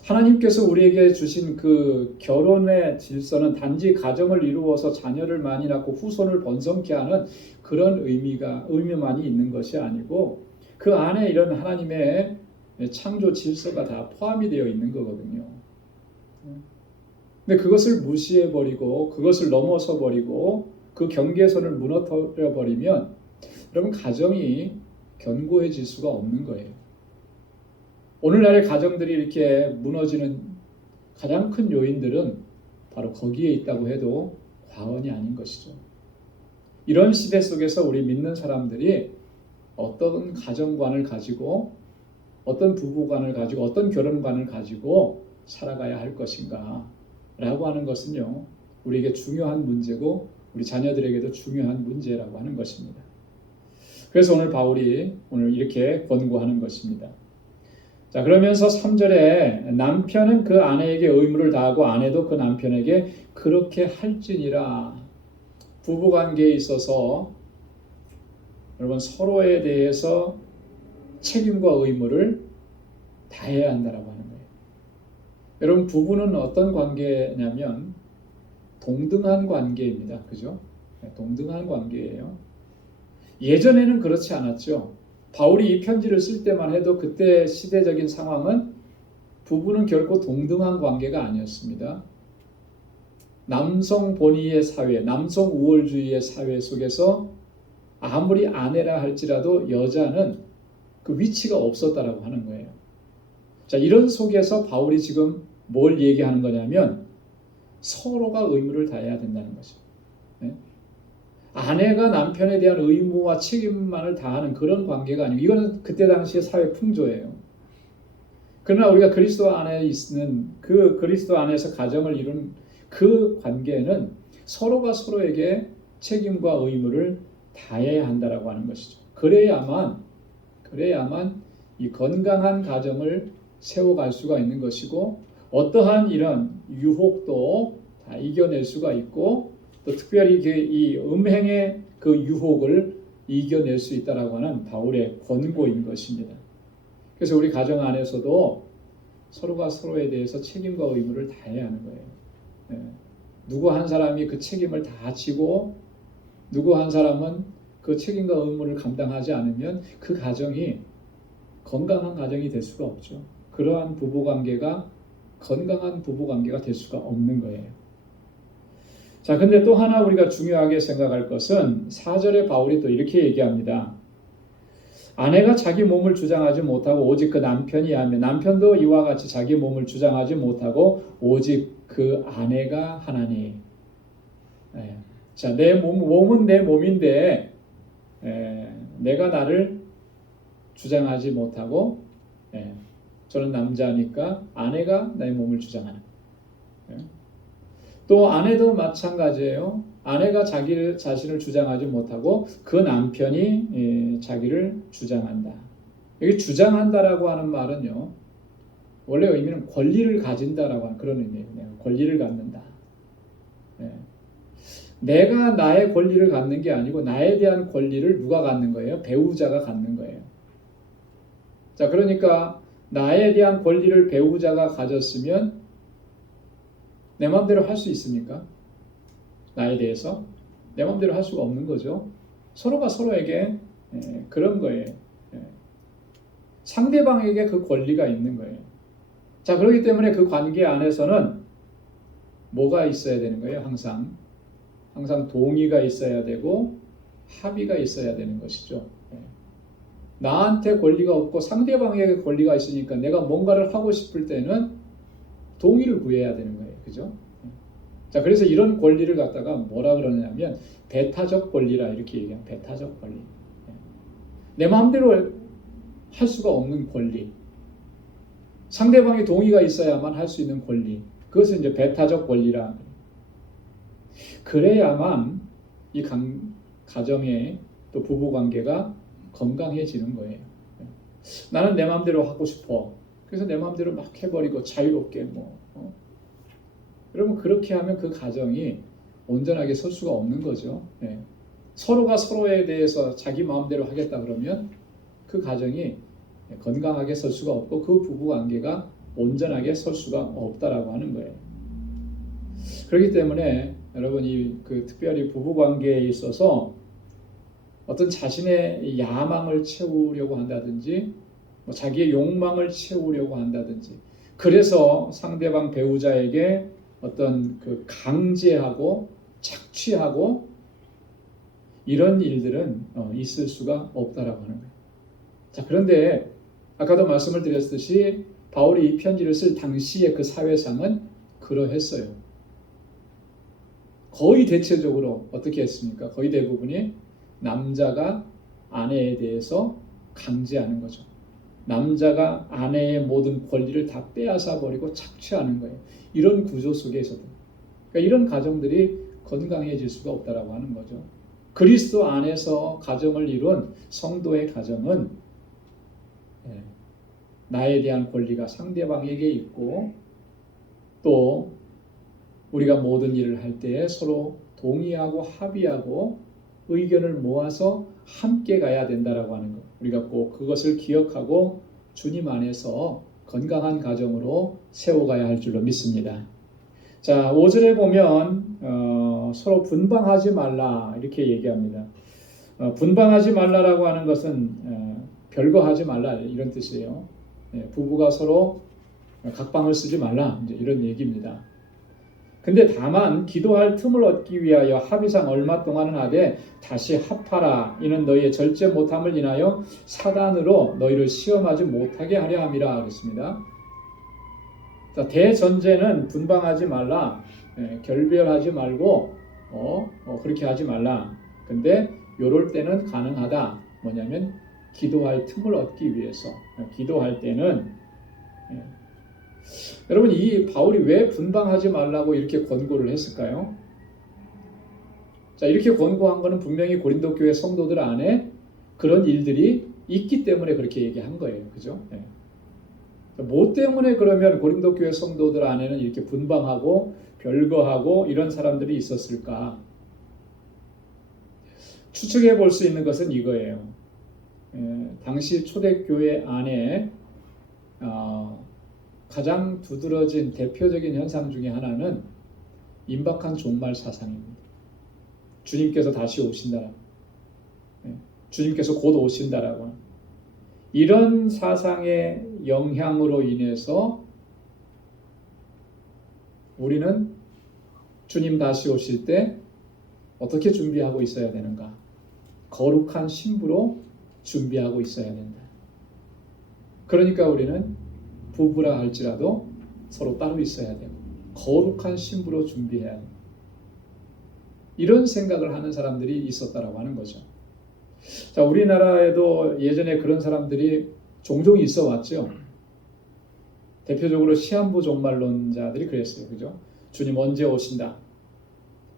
하나님께서 우리에게 주신 그 결혼의 질서는 단지 가정을 이루어서 자녀를 많이 낳고 후손을 번성케 하는 그런 의미만이 있는 것이 아니고 그 안에 이런 하나님의 창조 질서가 다 포함이 되어 있는 거거든요. 근데 그것을 무시해버리고 그것을 넘어서버리고 그 경계선을 무너뜨려버리면 여러분 가정이 견고해질 수가 없는 거예요. 오늘날의 가정들이 이렇게 무너지는 가장 큰 요인들은 바로 거기에 있다고 해도 과언이 아닌 것이죠. 이런 시대 속에서 우리 믿는 사람들이 어떤 가정관을 가지고 어떤 부부관을 가지고 어떤 결혼관을 가지고 살아가야 할 것인가 라고 하는 것은요, 우리에게 중요한 문제고 우리 자녀들에게도 중요한 문제라고 하는 것입니다. 그래서 오늘 바울이 오늘 이렇게 권고하는 것입니다. 자, 그러면서 3절에 남편은 그 아내에게 의무를 다하고 아내도 그 남편에게 그렇게 할지니라. 부부관계에 있어서 여러분 서로에 대해서 책임과 의무를 다해야 한다라고 하는 거예요. 여러분 부부는 어떤 관계냐면 동등한 관계입니다. 그죠? 동등한 관계예요. 예전에는 그렇지 않았죠. 바울이 이 편지를 쓸 때만 해도 그때 시대적인 상황은 부부는 결코 동등한 관계가 아니었습니다. 남성 본위의 사회, 남성 우월주의의 사회 속에서 아무리 아내라 할지라도 여자는 그 위치가 없었다라고 하는 거예요. 자, 이런 속에서 바울이 지금 뭘 얘기하는 거냐면 서로가 의무를 다해야 된다는 거죠. 네? 아내가 남편에 대한 의무와 책임만을 다하는 그런 관계가 아니고 이거는 그때 당시의 사회 풍조예요. 그러나 우리가 그리스도 안에 있는 그 그리스도 안에서 가정을 이룬 그 관계는 서로가 서로에게 책임과 의무를 다해야 한다라고 하는 것이죠. 그래야만 이 건강한 가정을 세워갈 수가 있는 것이고 어떠한 이런 유혹도 다 이겨낼 수가 있고 또 특별히 이 음행의 그 유혹을 이겨낼 수 있다라고 하는 바울의 권고인 것입니다. 그래서 우리 가정 안에서도 서로가 서로에 대해서 책임과 의무를 다해야 하는 거예요. 네. 누구 한 사람이 그 책임을 다 지고 누구 한 사람은 그 책임과 의무를 감당하지 않으면 그 가정이 건강한 가정이 될 수가 없죠. 그러한 부부관계가 건강한 부부관계가 될 수가 없는 거예요. 자, 근데 또 하나 우리가 중요하게 생각할 것은 4절에 바울이 또 이렇게 얘기합니다. 아내가 자기 몸을 주장하지 못하고 오직 그 남편이 하며 남편도 이와 같이 자기 몸을 주장하지 못하고 오직 그 아내가 하나니. 자, 내 몸은 내 몸인데 내가 나를 주장하지 못하고 저는 남자니까 아내가 나의 몸을 주장하는. 또 아내도 마찬가지예요. 아내가 자신을 주장하지 못하고 그 남편이 자기를 주장한다. 여기 주장한다라고 하는 말은요. 원래 의미는 권리를 가진다라고 하는 그런 의미예요. 권리를 갖는다. 내가 나의 권리를 갖는 게 아니고 나에 대한 권리를 누가 갖는 거예요? 배우자가 갖는 거예요. 자, 그러니까 나에 대한 권리를 배우자가 가졌으면 내 마음대로 할 수 있습니까? 나에 대해서 내 마음대로 할 수가 없는 거죠. 서로가 서로에게 그런 거예요. 상대방에게 그 권리가 있는 거예요. 자, 그렇기 때문에 그 관계 안에서는 뭐가 있어야 되는 거예요? 항상 동의가 있어야 되고 합의가 있어야 되는 것이죠. 나한테 권리가 없고 상대방에게 권리가 있으니까 내가 뭔가를 하고 싶을 때는 동의를 구해야 되는 거예요. 그죠? 자, 그래서 이런 권리를 갖다가 뭐라 그러냐면 배타적 권리라 이렇게 얘기해요. 배타적 권리. 내 마음대로 할 수가 없는 권리. 상대방의 동의가 있어야만 할 수 있는 권리. 그것은 이제 배타적 권리라. 그래야만 이 가정의 또 부부 관계가 건강해지는 거예요. 나는 내 마음대로 하고 싶어. 그래서 내 마음대로 막 해버리고 자유롭게 여러분 그렇게 하면 그 가정이 온전하게 설 수가 없는 거죠. 서로가 서로에 대해서 자기 마음대로 하겠다 그러면 그 가정이 건강하게 설 수가 없고 그 부부 관계가 온전하게 설 수가 없다라고 하는 거예요. 그렇기 때문에 여러분이 특별히 부부 관계에 있어서 어떤 자신의 야망을 채우려고 한다든지 자기의 욕망을 채우려고 한다든지 그래서 상대방 배우자에게 어떤 강제하고 착취하고 이런 일들은 있을 수가 없다라고 하는 거예요. 자, 그런데 아까도 말씀을 드렸듯이 바울이 이 편지를 쓸 당시의 그 사회상은 그러했어요. 거의 대체적으로 어떻게 했습니까? 거의 대부분이 남자가 아내에 대해서 강제하는 거죠. 남자가 아내의 모든 권리를 다 빼앗아 버리고 착취하는 거예요. 이런 구조 속에 있었던. 그러니까 이런 가정들이 건강해질 수가 없다라고 하는 거죠. 그리스도 안에서 가정을 이룬 성도의 가정은 나에 대한 권리가 상대방에게 있고 또 우리가 모든 일을 할 때에 서로 동의하고 합의하고 의견을 모아서 함께 가야 된다라고 하는 것. 우리가 꼭 그것을 기억하고 주님 안에서 건강한 가정으로 세워가야 할 줄로 믿습니다. 자, 5절에 보면 서로 분방하지 말라 이렇게 얘기합니다. 분방하지 말라라고 하는 것은 별거하지 말라 이런 뜻이에요. 부부가 서로 각방을 쓰지 말라 이제 이런 얘기입니다. 근데 다만 기도할 틈을 얻기 위하여 합의상 얼마 동안은 하되 다시 합하라. 이는 너희의 절제 못함을 인하여 사단으로 너희를 시험하지 못하게 하려 함이라 그랬습니다. 자, 대전제는 분방하지 말라. 결별하지 말고 그렇게 하지 말라. 근데 요럴 때는 가능하다. 뭐냐면 기도할 틈을 얻기 위해서. 기도할 때는 여러분 이 바울이 왜 분방하지 말라고 이렇게 권고를 했을까요? 자, 이렇게 권고한 거는 분명히 고린도 교회 성도들 안에 그런 일들이 있기 때문에 그렇게 얘기한 거예요. 그죠? 뭐 때문에 그러면 고린도 교회 성도들 안에는 이렇게 분방하고 별거하고 이런 사람들이 있었을까? 추측해 볼 수 있는 것은 이거예요. 당시 초대교회 안에 가장 두드러진 대표적인 현상 중에 하나는 임박한 종말 사상입니다. 주님께서 다시 오신다. 주님께서 곧 오신다라고. 이런 사상의 영향으로 인해서 우리는 주님 다시 오실 때 어떻게 준비하고 있어야 되는가? 거룩한 신부로 준비하고 있어야 된다. 그러니까 우리는 부부라 할지라도 서로 따로 있어야 되고 거룩한 신부로 준비해야 합니다. 이런 생각을 하는 사람들이 있었다라고 하는 거죠. 자, 우리나라에도 예전에 그런 사람들이 종종 있어 왔죠. 대표적으로 시한부 종말론자들이 그랬어요. 그죠? 주님 언제 오신다.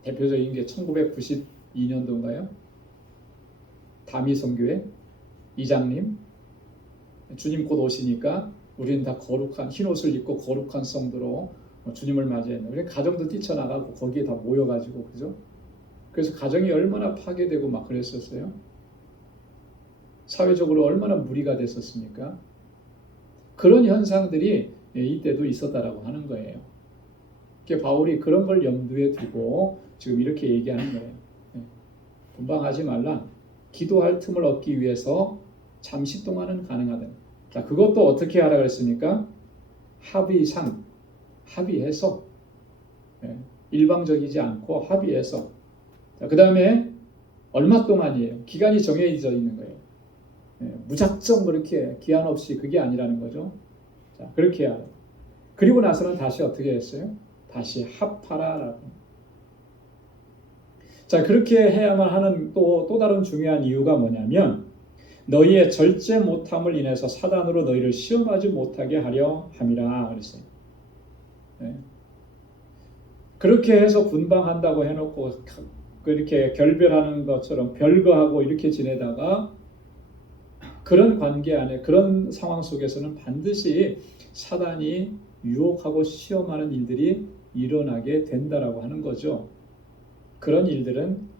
대표적인 게 1992년도인가요? 다미성교회 이장님 주님 곧 오시니까 우리는 다 거룩한 흰 옷을 입고 거룩한 성도로 주님을 맞이해야 된다. 우리 가정도 뛰쳐나가고 거기에 다 모여가지고 그죠? 그래서 가정이 얼마나 파괴되고 막 그랬었어요. 사회적으로 얼마나 무리가 됐었습니까? 그런 현상들이 이때도 있었다라고 하는 거예요. 그러니까 바울이 그런 걸 염두에 두고 지금 이렇게 얘기하는 거예요. 분방하지 말라. 기도할 틈을 얻기 위해서 잠시 동안은 가능하다. 자, 그것도 어떻게 하라 그랬습니까? 합의상, 합의해서 일방적이지 않고 합의해서. 자, 그 다음에 얼마 동안이에요? 기간이 정해져 있는 거예요. 무작정 그렇게 기한 없이 그게 아니라는 거죠. 자, 그렇게 해야. 그리고 나서는 다시 어떻게 했어요? 다시 합하라라고. 자, 그렇게 해야만 하는 또 다른 중요한 이유가 뭐냐면 너희의 절제 못함을 인해서 사단으로 너희를 시험하지 못하게 하려 함이라 그랬어요. 그렇게 해서 분방한다고 해놓고 이렇게 결별하는 것처럼 별거하고 이렇게 지내다가 그런 관계 안에 그런 상황 속에서는 반드시 사단이 유혹하고 시험하는 일들이 일어나게 된다라고 하는 거죠. 그런 일들은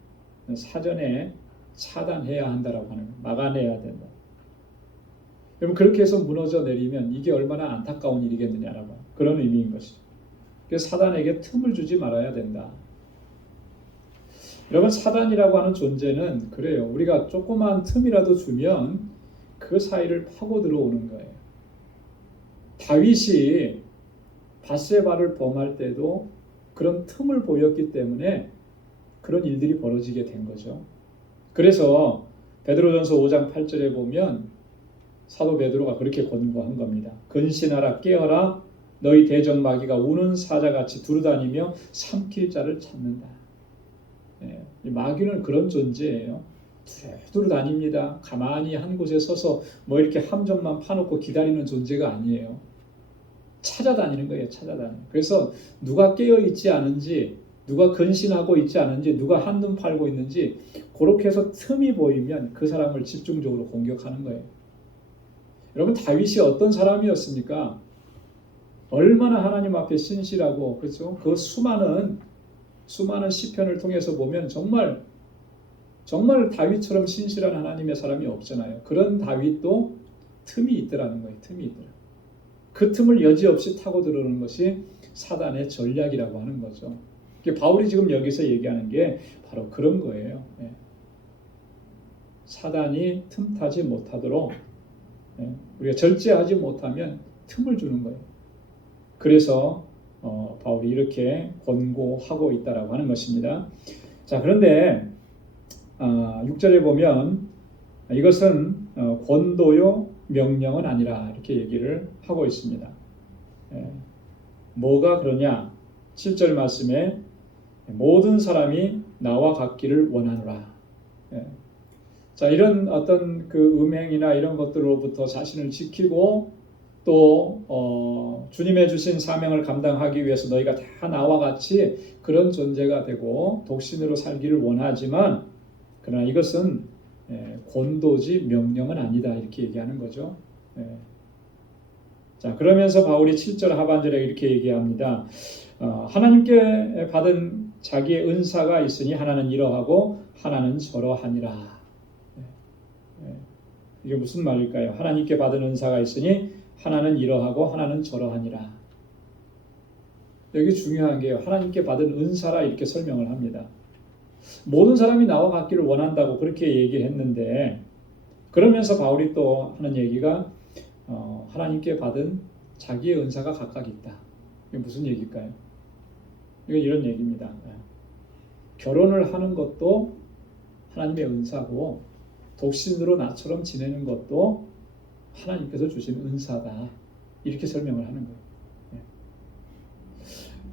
사전에 차단해야 한다라고 하는 거예요. 막아내야 된다. 여러분 그렇게 해서 무너져 내리면 이게 얼마나 안타까운 일이겠느냐라고 그런 의미인 것이죠. 그래서 사단에게 틈을 주지 말아야 된다. 여러분 사단이라고 하는 존재는 그래요. 우리가 조그만 틈이라도 주면 그 사이를 파고 들어오는 거예요. 다윗이 밧세바를 범할 때도 그런 틈을 보였기 때문에 그런 일들이 벌어지게 된 거죠. 그래서 베드로전서 5장 8절에 보면 사도 베드로가 그렇게 권고한 겁니다. 근신하라 깨어라 너희 대적 마귀가 우는 사자같이 두루다니며 삼킬 자를 찾는다. 이 마귀는 그런 존재예요. 두루 다닙니다. 가만히 한 곳에 서서 뭐 이렇게 함정만 파놓고 기다리는 존재가 아니에요. 찾아다니는 거예요. 찾아다니는. 그래서 누가 깨어 있지 않은지, 누가 근신하고 있지 않은지, 누가 한눈 팔고 있는지 그렇게 해서 틈이 보이면 그 사람을 집중적으로 공격하는 거예요. 여러분 다윗이 어떤 사람이었습니까? 얼마나 하나님 앞에 신실하고 그렇죠? 그 수많은 시편을 통해서 보면 정말 다윗처럼 신실한 하나님의 사람이 없잖아요. 그런 다윗도 틈이 있더라는 거예요. 틈이 있더라. 그 틈을 여지없이 타고 들어오는 것이 사단의 전략이라고 하는 거죠. 바울이 지금 여기서 얘기하는 게 바로 그런 거예요. 사단이 틈타지 못하도록 우리가 절제하지 못하면 틈을 주는 거예요. 그래서 바울이 이렇게 권고하고 있다라고 하는 것입니다. 자, 그런데 6절에 보면 이것은 권도요 명령은 아니라 이렇게 얘기를 하고 있습니다. 뭐가 그러냐? 7절 말씀에 모든 사람이 나와 같기를 원하노라. 자, 이런 어떤 그 음행이나 이런 것들로부터 자신을 지키고 또 주님의 주신 사명을 감당하기 위해서 너희가 다 나와 같이 그런 존재가 되고 독신으로 살기를 원하지만 그러나 이것은 권도지 명령은 아니다 이렇게 얘기하는 거죠. 자, 그러면서 바울이 7절 하반절에 이렇게 얘기합니다. 하나님께 받은 자기의 은사가 있으니 하나는 이러하고 하나는 저러하니라. 이게 무슨 말일까요? 하나님께 받은 은사가 있으니 하나는 이러하고 하나는 저러하니라. 여기 중요한 게요. 하나님께 받은 은사라 이렇게 설명을 합니다. 모든 사람이 나와 같기를 원한다고 그렇게 얘기했는데 그러면서 바울이 또 하는 얘기가 하나님께 받은 자기의 은사가 각각 있다. 이게 무슨 얘기일까요? 이건 이런 얘기입니다. 결혼을 하는 것도 하나님의 은사고 독신으로 나처럼 지내는 것도 하나님께서 주신 은사다. 이렇게 설명을 하는 거예요.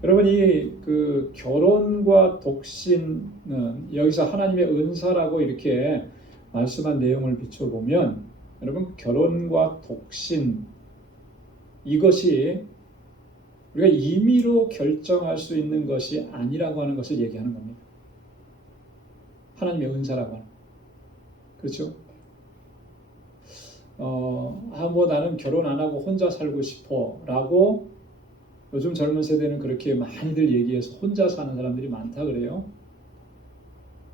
여러분 그 결혼과 독신은 여기서 하나님의 은사라고 이렇게 말씀한 내용을 비춰보면 여러분 결혼과 독신 이것이 우리가 임의로 결정할 수 있는 것이 아니라고 하는 것을 얘기하는 겁니다. 하나님의 은사라고 하는. 그렇죠? 뭐 나는 결혼 안 하고 혼자 살고 싶어 라고 요즘 젊은 세대는 그렇게 많이들 얘기해서 혼자 사는 사람들이 많다 그래요.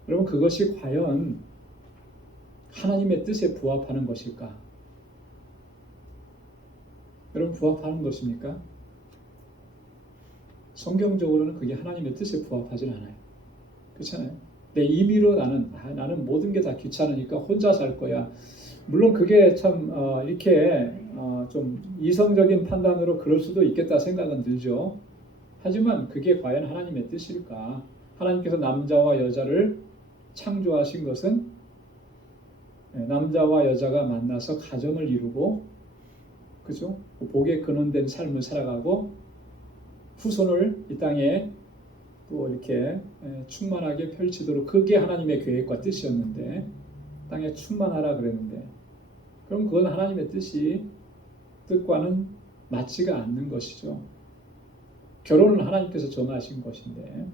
여러분 그것이 과연 하나님의 뜻에 부합하는 것일까? 여러분 부합하는 것입니까? 성경적으로는 그게 하나님의 뜻에 부합하진 않아요. 그렇잖아요. 내 임의로 나는 모든 게 다 귀찮으니까 혼자 살 거야. 물론 그게 참 이렇게 좀 이성적인 판단으로 그럴 수도 있겠다 생각은 들죠. 하지만 그게 과연 하나님의 뜻일까? 하나님께서 남자와 여자를 창조하신 것은 남자와 여자가 만나서 가정을 이루고 그죠? 복에 근원된 삶을 살아가고 후손을 이 땅에 또 이렇게 충만하게 펼치도록 그게 하나님의 계획과 뜻이었는데 땅에 충만하라 그랬는데 그럼 그건 하나님의 뜻과는 맞지가 않는 것이죠. 결혼은 하나님께서 정하신 것인데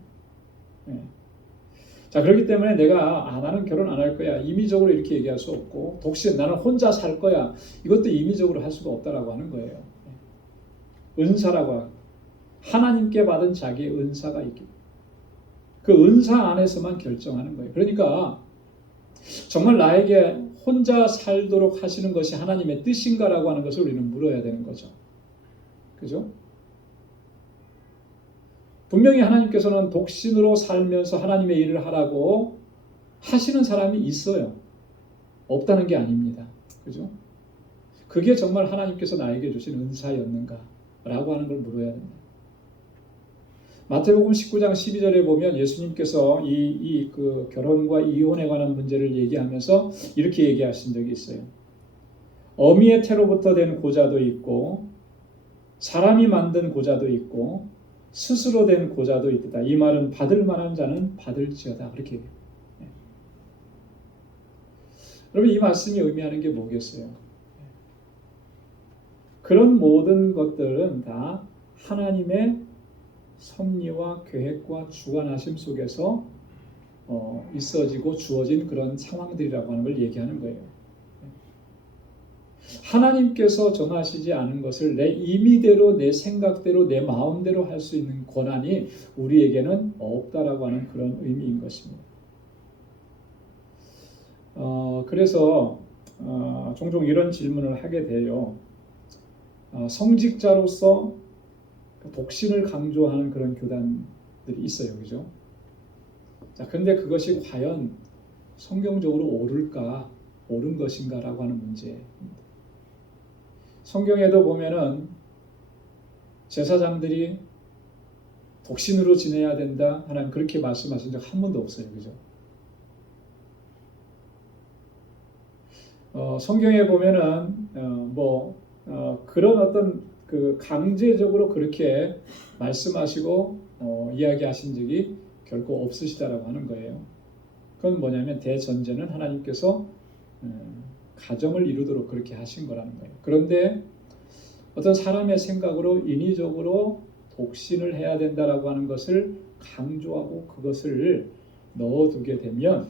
자 그렇기 때문에 내가 나는 결혼 안 할 거야 임의적으로 이렇게 얘기할 수 없고 독신 나는 혼자 살 거야 이것도 임의적으로 할 수가 없다라고 하는 거예요. 은사라고 하는 하나님께 받은 자기의 은사가 있기 그 은사 안에서만 결정하는 거예요. 그러니까 정말 나에게 혼자 살도록 하시는 것이 하나님의 뜻인가라고 하는 것을 우리는 물어야 되는 거죠. 그죠? 분명히 하나님께서는 독신으로 살면서 하나님의 일을 하라고 하시는 사람이 있어요. 없다는 게 아닙니다. 그죠? 그게 정말 하나님께서 나에게 주신 은사였는가? 라고 하는 걸 물어야 됩니다. 마태복음 19장 12절에 보면 예수님께서 그 결혼과 이혼에 관한 문제를 얘기하면서 이렇게 얘기하신 적이 있어요. 어미의 태로부터 된 고자도 있고 사람이 만든 고자도 있고 스스로 된 고자도 있다. 이 말은 받을 만한 자는 받을지어다. 그렇게 얘기해요. 여러분 이 말씀이 의미하는 게 뭐겠어요? 그런 모든 것들은 다 하나님의 섭리와 계획과 주관하심 속에서 있어지고 주어진 그런 상황들이라고 하는 걸 얘기하는 거예요. 하나님께서 정하시지 않은 것을 내 임의대로 내 생각대로 내 마음대로 할 수 있는 권한이 우리에게는 없다라고 하는 그런 의미인 것입니다. 그래서 종종 이런 질문을 하게 돼요. 성직자로서 독신을 강조하는 그런 교단들이 있어요. 그죠? 자, 그런데 그것이 과연 성경적으로 옳은 것인가라고 하는 문제입니다. 성경에도 보면은 제사장들이 독신으로 지내야 된다 하나님 그렇게 말씀하신 적 한 번도 없어요. 그죠? 성경에 보면은 그런 어떤 그 강제적으로 그렇게 말씀하시고 이야기하신 적이 결코 없으시다라고 하는 거예요. 그건 뭐냐면 대전제는 하나님께서 가정을 이루도록 그렇게 하신 거라는 거예요. 그런데 어떤 사람의 생각으로 인위적으로 독신을 해야 된다라고 하는 것을 강조하고 그것을 넣어두게 되면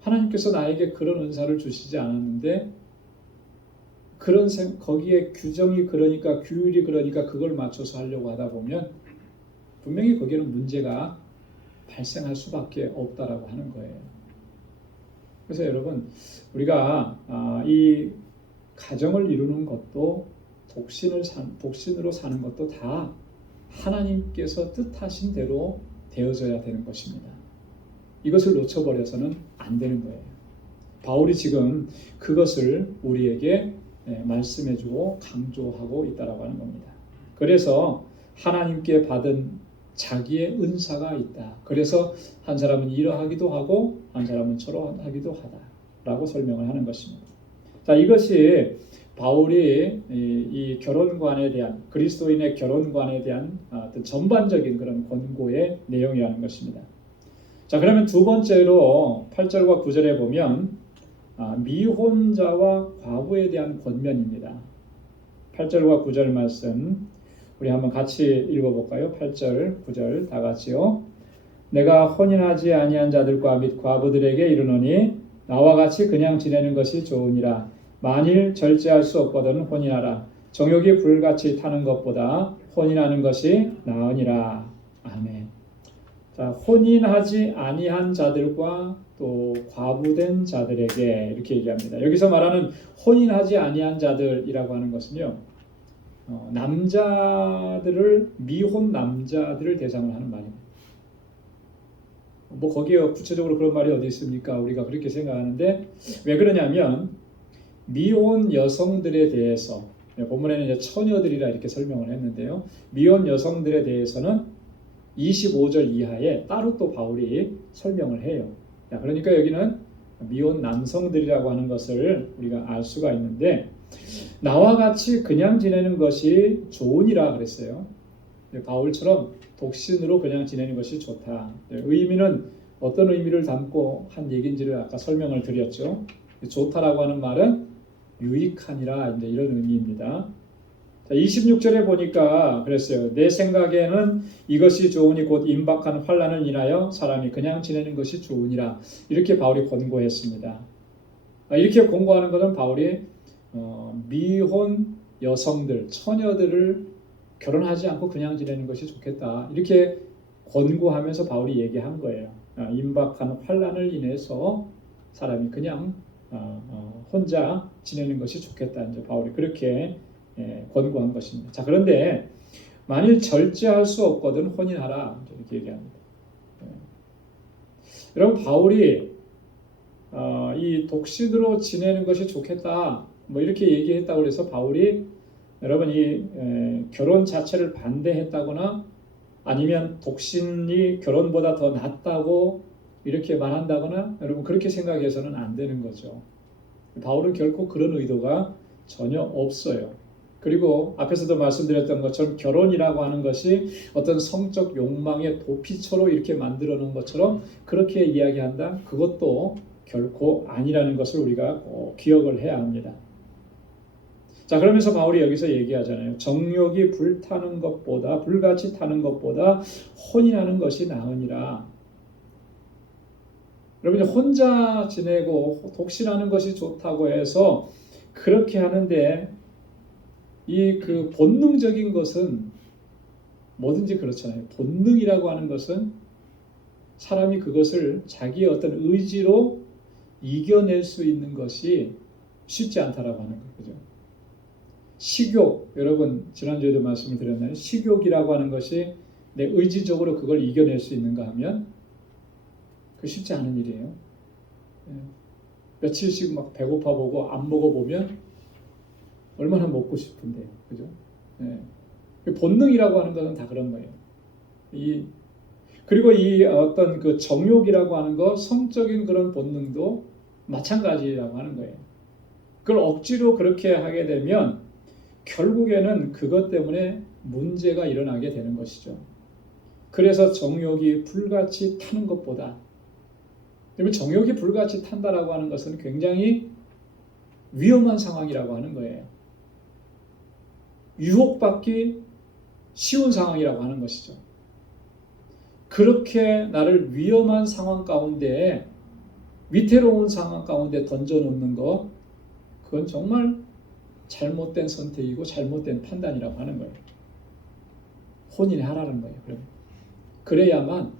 하나님께서 나에게 그런 은사를 주시지 않았는데 거기에 규정이 그러니까 규율이 그러니까 그걸 맞춰서 하려고 하다 보면 분명히 거기에는 문제가 발생할 수밖에 없다라고 하는 거예요. 그래서 여러분 우리가 이 가정을 이루는 것도 독신으로 사는 것도 다 하나님께서 뜻하신 대로 되어져야 되는 것입니다. 이것을 놓쳐버려서는 안 되는 거예요. 바울이 지금 그것을 우리에게 말씀해주고 강조하고 있다라고 하는 겁니다. 그래서 하나님께 받은 자기의 은사가 있다. 그래서 한 사람은 이러하기도 하고 한 사람은 저러하기도 하다라고 설명을 하는 것입니다. 자, 이것이 바울이 이 결혼관에 대한 그리스도인의 결혼관에 대한 어떤 전반적인 그런 권고의 내용이라는 것입니다. 자, 그러면 두 번째로 8절과 9절에 보면 미혼자와 과부에 대한 권면입니다. 8절과 9절 말씀 우리 한번 같이 읽어볼까요? 8절, 9절 다 같이요. 내가 혼인하지 아니한 자들과 및 과부들에게 이르노니 나와 같이 그냥 지내는 것이 좋으니라. 만일 절제할 수 없거든 혼인하라. 정욕이 불같이 타는 것보다 혼인하는 것이 나으니라. 아멘. 자, 혼인하지 아니한 자들과 또 과부된 자들에게 이렇게 얘기합니다. 여기서 말하는 혼인하지 아니한 자들이라고 하는 것은요, 미혼 남자들을 대상으로 하는 말입니다. 거기에 구체적으로 그런 말이 어디 있습니까? 우리가 그렇게 생각하는데 왜 그러냐면 미혼 여성들에 대해서 본문에는 이제 처녀들이라 이렇게 설명을 했는데요. 미혼 여성들에 대해서는 25절 이하에 따로 또 바울이 설명을 해요. 그러니까 여기는 미혼 남성들이라고 하는 것을 우리가 알 수가 있는데 나와 같이 그냥 지내는 것이 좋으니라 그랬어요. 바울처럼 독신으로 그냥 지내는 것이 좋다. 의미는 어떤 의미를 담고 한 얘기인지를 아까 설명을 드렸죠. 좋다라고 하는 말은 유익하니라 이제 이런 의미입니다. 26절에 보니까 그랬어요. 내 생각에는 이것이 좋으니 곧 임박한 환난을 인하여 사람이 그냥 지내는 것이 좋으니라. 이렇게 바울이 권고했습니다. 이렇게 권고하는 것은 바울이 미혼 여성들, 처녀들을 결혼하지 않고 그냥 지내는 것이 좋겠다. 이렇게 권고하면서 바울이 얘기한 거예요. 임박한 환난을 인해서 사람이 그냥 혼자 지내는 것이 좋겠다. 이제 바울이 그렇게 권고한 것입니다. 자, 그런데 만일 절제할 수 없거든 혼인하라 이렇게 얘기합니다. 여러분 바울이 이 독신으로 지내는 것이 좋겠다 뭐 이렇게 얘기했다고 해서 바울이 여러분 이 결혼 자체를 반대했다거나 아니면 독신이 결혼보다 더 낫다고 이렇게 말한다거나 여러분 그렇게 생각해서는 안 되는 거죠. 바울은 결코 그런 의도가 전혀 없어요. 그리고 앞에서도 말씀드렸던 것처럼 결혼이라고 하는 것이 어떤 성적 욕망의 도피처로 이렇게 만들어 놓은 것처럼 그렇게 이야기한다? 그것도 결코 아니라는 것을 우리가 꼭 기억을 해야 합니다. 자, 그러면서 바울이 여기서 얘기하잖아요. 정욕이 불타는 것보다 불같이 타는 것보다 혼인하는 것이 나으니라. 여러분 혼자 지내고 독신하는 것이 좋다고 해서 그렇게 하는데 이 그 본능적인 것은 뭐든지 그렇잖아요. 본능이라고 하는 것은 사람이 그것을 자기의 어떤 의지로 이겨낼 수 있는 것이 쉽지 않다라고 하는 거죠. 식욕, 여러분 지난주에도 말씀을 드렸나요? 식욕이라고 하는 것이 내 의지적으로 그걸 이겨낼 수 있는가 하면 그 쉽지 않은 일이에요. 며칠씩 막 배고파 보고 안 먹어보면 얼마나 먹고 싶은데요, 그죠? 본능이라고 하는 것은 다 그런 거예요. 그리고 이 어떤 그 정욕이라고 하는 거, 성적인 그런 본능도 마찬가지라고 하는 거예요. 그걸 억지로 그렇게 하게 되면 결국에는 그것 때문에 문제가 일어나게 되는 것이죠. 그래서 정욕이 불같이 타는 것보다, 그러면 정욕이 불같이 탄다라고 하는 것은 굉장히 위험한 상황이라고 하는 거예요. 유혹받기 쉬운 상황이라고 하는 것이죠. 그렇게 나를 위험한 상황 가운데, 위태로운 상황 가운데 던져놓는 것, 그건 정말 잘못된 선택이고 잘못된 판단이라고 하는 거예요. 혼인하라는 거예요. 그래야만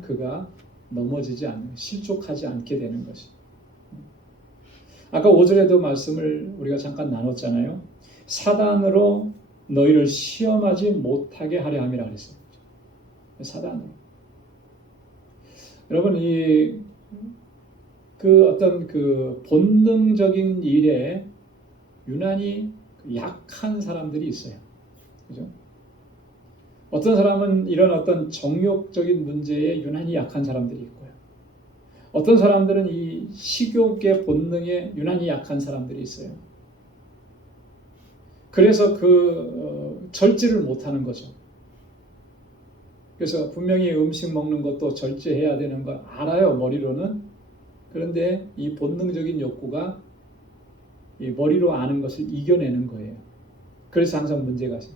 그가 넘어지지 않는, 실족하지 않게 되는 것이. 아까 5절에도 말씀을 우리가 잠깐 나눴잖아요. 사단으로 너희를 시험하지 못하게 하려 함이라 그랬어요. 사단으로. 여러분 그 어떤 그 본능적인 일에 유난히 약한 사람들이 있어요. 그죠? 어떤 사람은 이런 어떤 정욕적인 문제에 유난히 약한 사람들이 있고요. 어떤 사람들은 이 식욕의 본능에 유난히 약한 사람들이 있어요. 그래서 절제를 못하는 거죠. 그래서 분명히 음식 먹는 것도 절제해야 되는 거 알아요, 머리로는. 그런데 이 본능적인 욕구가 이 머리로 아는 것을 이겨내는 거예요. 그래서 항상 문제가 있어요.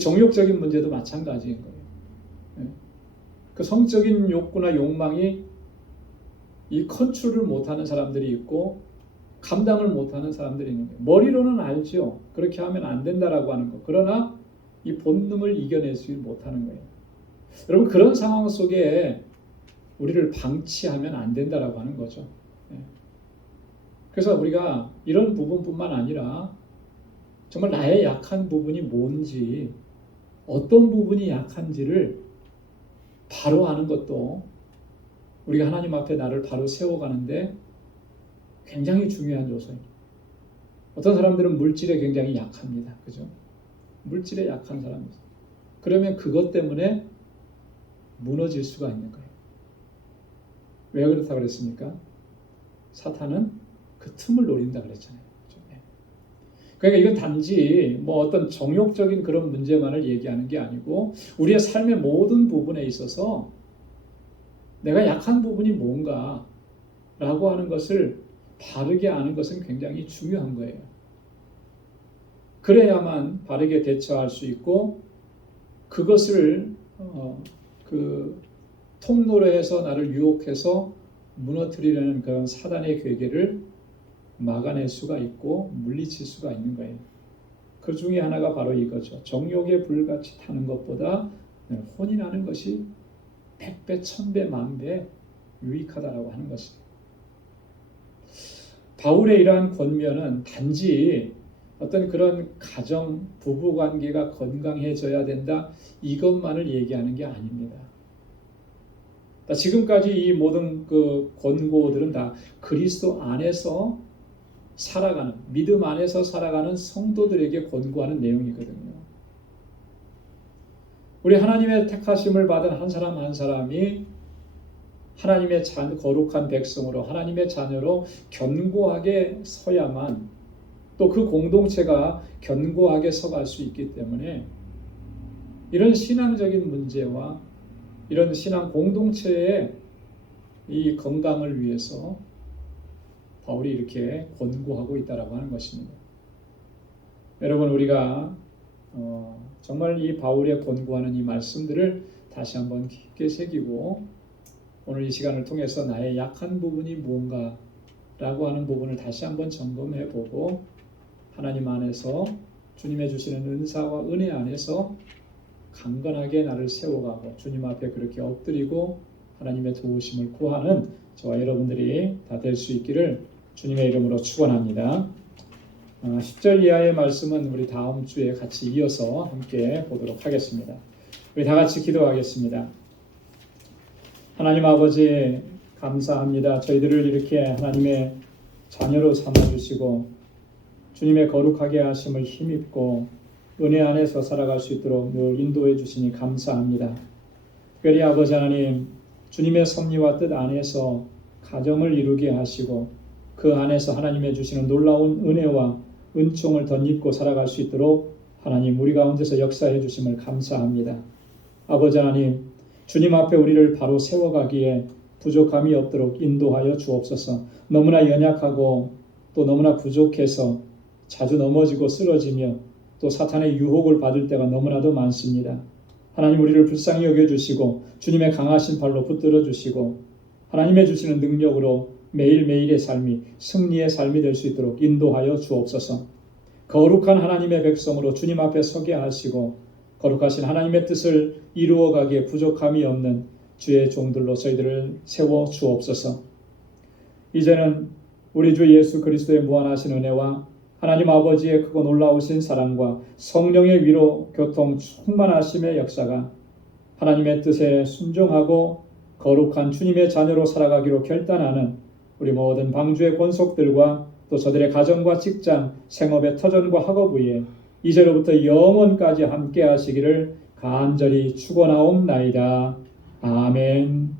정욕적인 문제도 마찬가지인 거예요. 그 성적인 욕구나 욕망이 이 컨트롤을 못하는 사람들이 있고 감당을 못하는 사람들이 있는 거예요. 머리로는 알죠. 그렇게 하면 안 된다라고 하는 거. 그러나 이 본능을 이겨내지 못하는 거예요. 여러분 그런 상황 속에 우리를 방치하면 안 된다라고 하는 거죠. 그래서 우리가 이런 부분뿐만 아니라 정말 나의 약한 부분이 뭔지, 어떤 부분이 약한지를 바로 아는 것도 우리가 하나님 앞에 나를 바로 세워가는데 굉장히 중요한 요소예요. 어떤 사람들은 물질에 굉장히 약합니다. 그죠? 물질에 약한 사람이죠. 그러면 그것 때문에 무너질 수가 있는 거예요. 왜 그렇다고 그랬습니까? 사탄은 그 틈을 노린다 그랬잖아요. 그러니까 이건 단지 뭐 어떤 정욕적인 그런 문제만을 얘기하는 게 아니고 우리의 삶의 모든 부분에 있어서 내가 약한 부분이 뭔가 라고 하는 것을 바르게 아는 것은 굉장히 중요한 거예요. 그래야만 바르게 대처할 수 있고 그것을 그 통로로 해서 나를 유혹해서 무너뜨리려는 그런 사단의 괴계를 막아낼 수가 있고 물리칠 수가 있는 거예요. 그 중에 하나가 바로 이거죠. 정욕에 불같이 타는 것보다 혼인하는 것이 100배, 1000배, 10,000배 유익하다라고 하는 것입니다. 바울의 이러한 권면은 단지 어떤 그런 가정, 부부관계가 건강해져야 된다 이것만을 얘기하는 게 아닙니다. 지금까지 이 모든 그 권고들은 다 그리스도 안에서 살아가는, 믿음 안에서 살아가는 성도들에게 권고하는 내용이거든요. 우리 하나님의 택하심을 받은 한 사람 한 사람이 하나님의 거룩한 백성으로, 하나님의 자녀로 견고하게 서야만, 또 그 공동체가 견고하게 서갈 수 있기 때문에 이런 신앙적인 문제와 이런 신앙 공동체의 이 건강을 위해서 바울이 이렇게 권고하고 있다라고 하는 것입니다. 여러분, 우리가 정말 이 바울의 권고하는 이 말씀들을 다시 한번 깊게 새기고 오늘 이 시간을 통해서 나의 약한 부분이 무언가라고 하는 부분을 다시 한번 점검해보고 하나님 안에서 주님의 주시는 은사와 은혜 안에서 강건하게 나를 세워가고 주님 앞에 그렇게 엎드리고 하나님의 도우심을 구하는 저와 여러분들이 다 될 수 있기를 주님의 이름으로 축원합니다. 10절 이하의 말씀은 우리 다음 주에 같이 이어서 함께 보도록 하겠습니다. 우리 다 같이 기도하겠습니다. 하나님 아버지 감사합니다. 저희들을 이렇게 하나님의 자녀로 삼아주시고 주님의 거룩하게 하심을 힘입고 은혜 안에서 살아갈 수 있도록 늘 인도해 주시니 감사합니다. 특별히 아버지 하나님, 주님의 섭리와 뜻 안에서 가정을 이루게 하시고 그 안에서 하나님의 주시는 놀라운 은혜와 은총을 덧입고 살아갈 수 있도록 하나님 우리 가운데서 역사해 주심을 감사합니다. 아버지 하나님, 주님 앞에 우리를 바로 세워가기에 부족함이 없도록 인도하여 주옵소서. 너무나 연약하고 또 너무나 부족해서 자주 넘어지고 쓰러지며 또 사탄의 유혹을 받을 때가 너무나도 많습니다. 하나님 우리를 불쌍히 여겨주시고 주님의 강하신 팔로 붙들어 주시고 하나님의 주시는 능력으로 매일매일의 삶이 승리의 삶이 될 수 있도록 인도하여 주옵소서. 거룩한 하나님의 백성으로 주님 앞에 서게 하시고 거룩하신 하나님의 뜻을 이루어가기에 부족함이 없는 주의 종들로 저희들을 세워 주옵소서. 이제는 우리 주 예수 그리스도의 무한하신 은혜와 하나님 아버지의 크고 놀라우신 사랑과 성령의 위로 교통 충만하심의 역사가 하나님의 뜻에 순종하고 거룩한 주님의 자녀로 살아가기로 결단하는 우리 모든 방주의 권속들과 또 저들의 가정과 직장, 생업의 터전과 학업 위에 이제로부터 영원까지 함께 하시기를 간절히 축원하옵나이다. 아멘.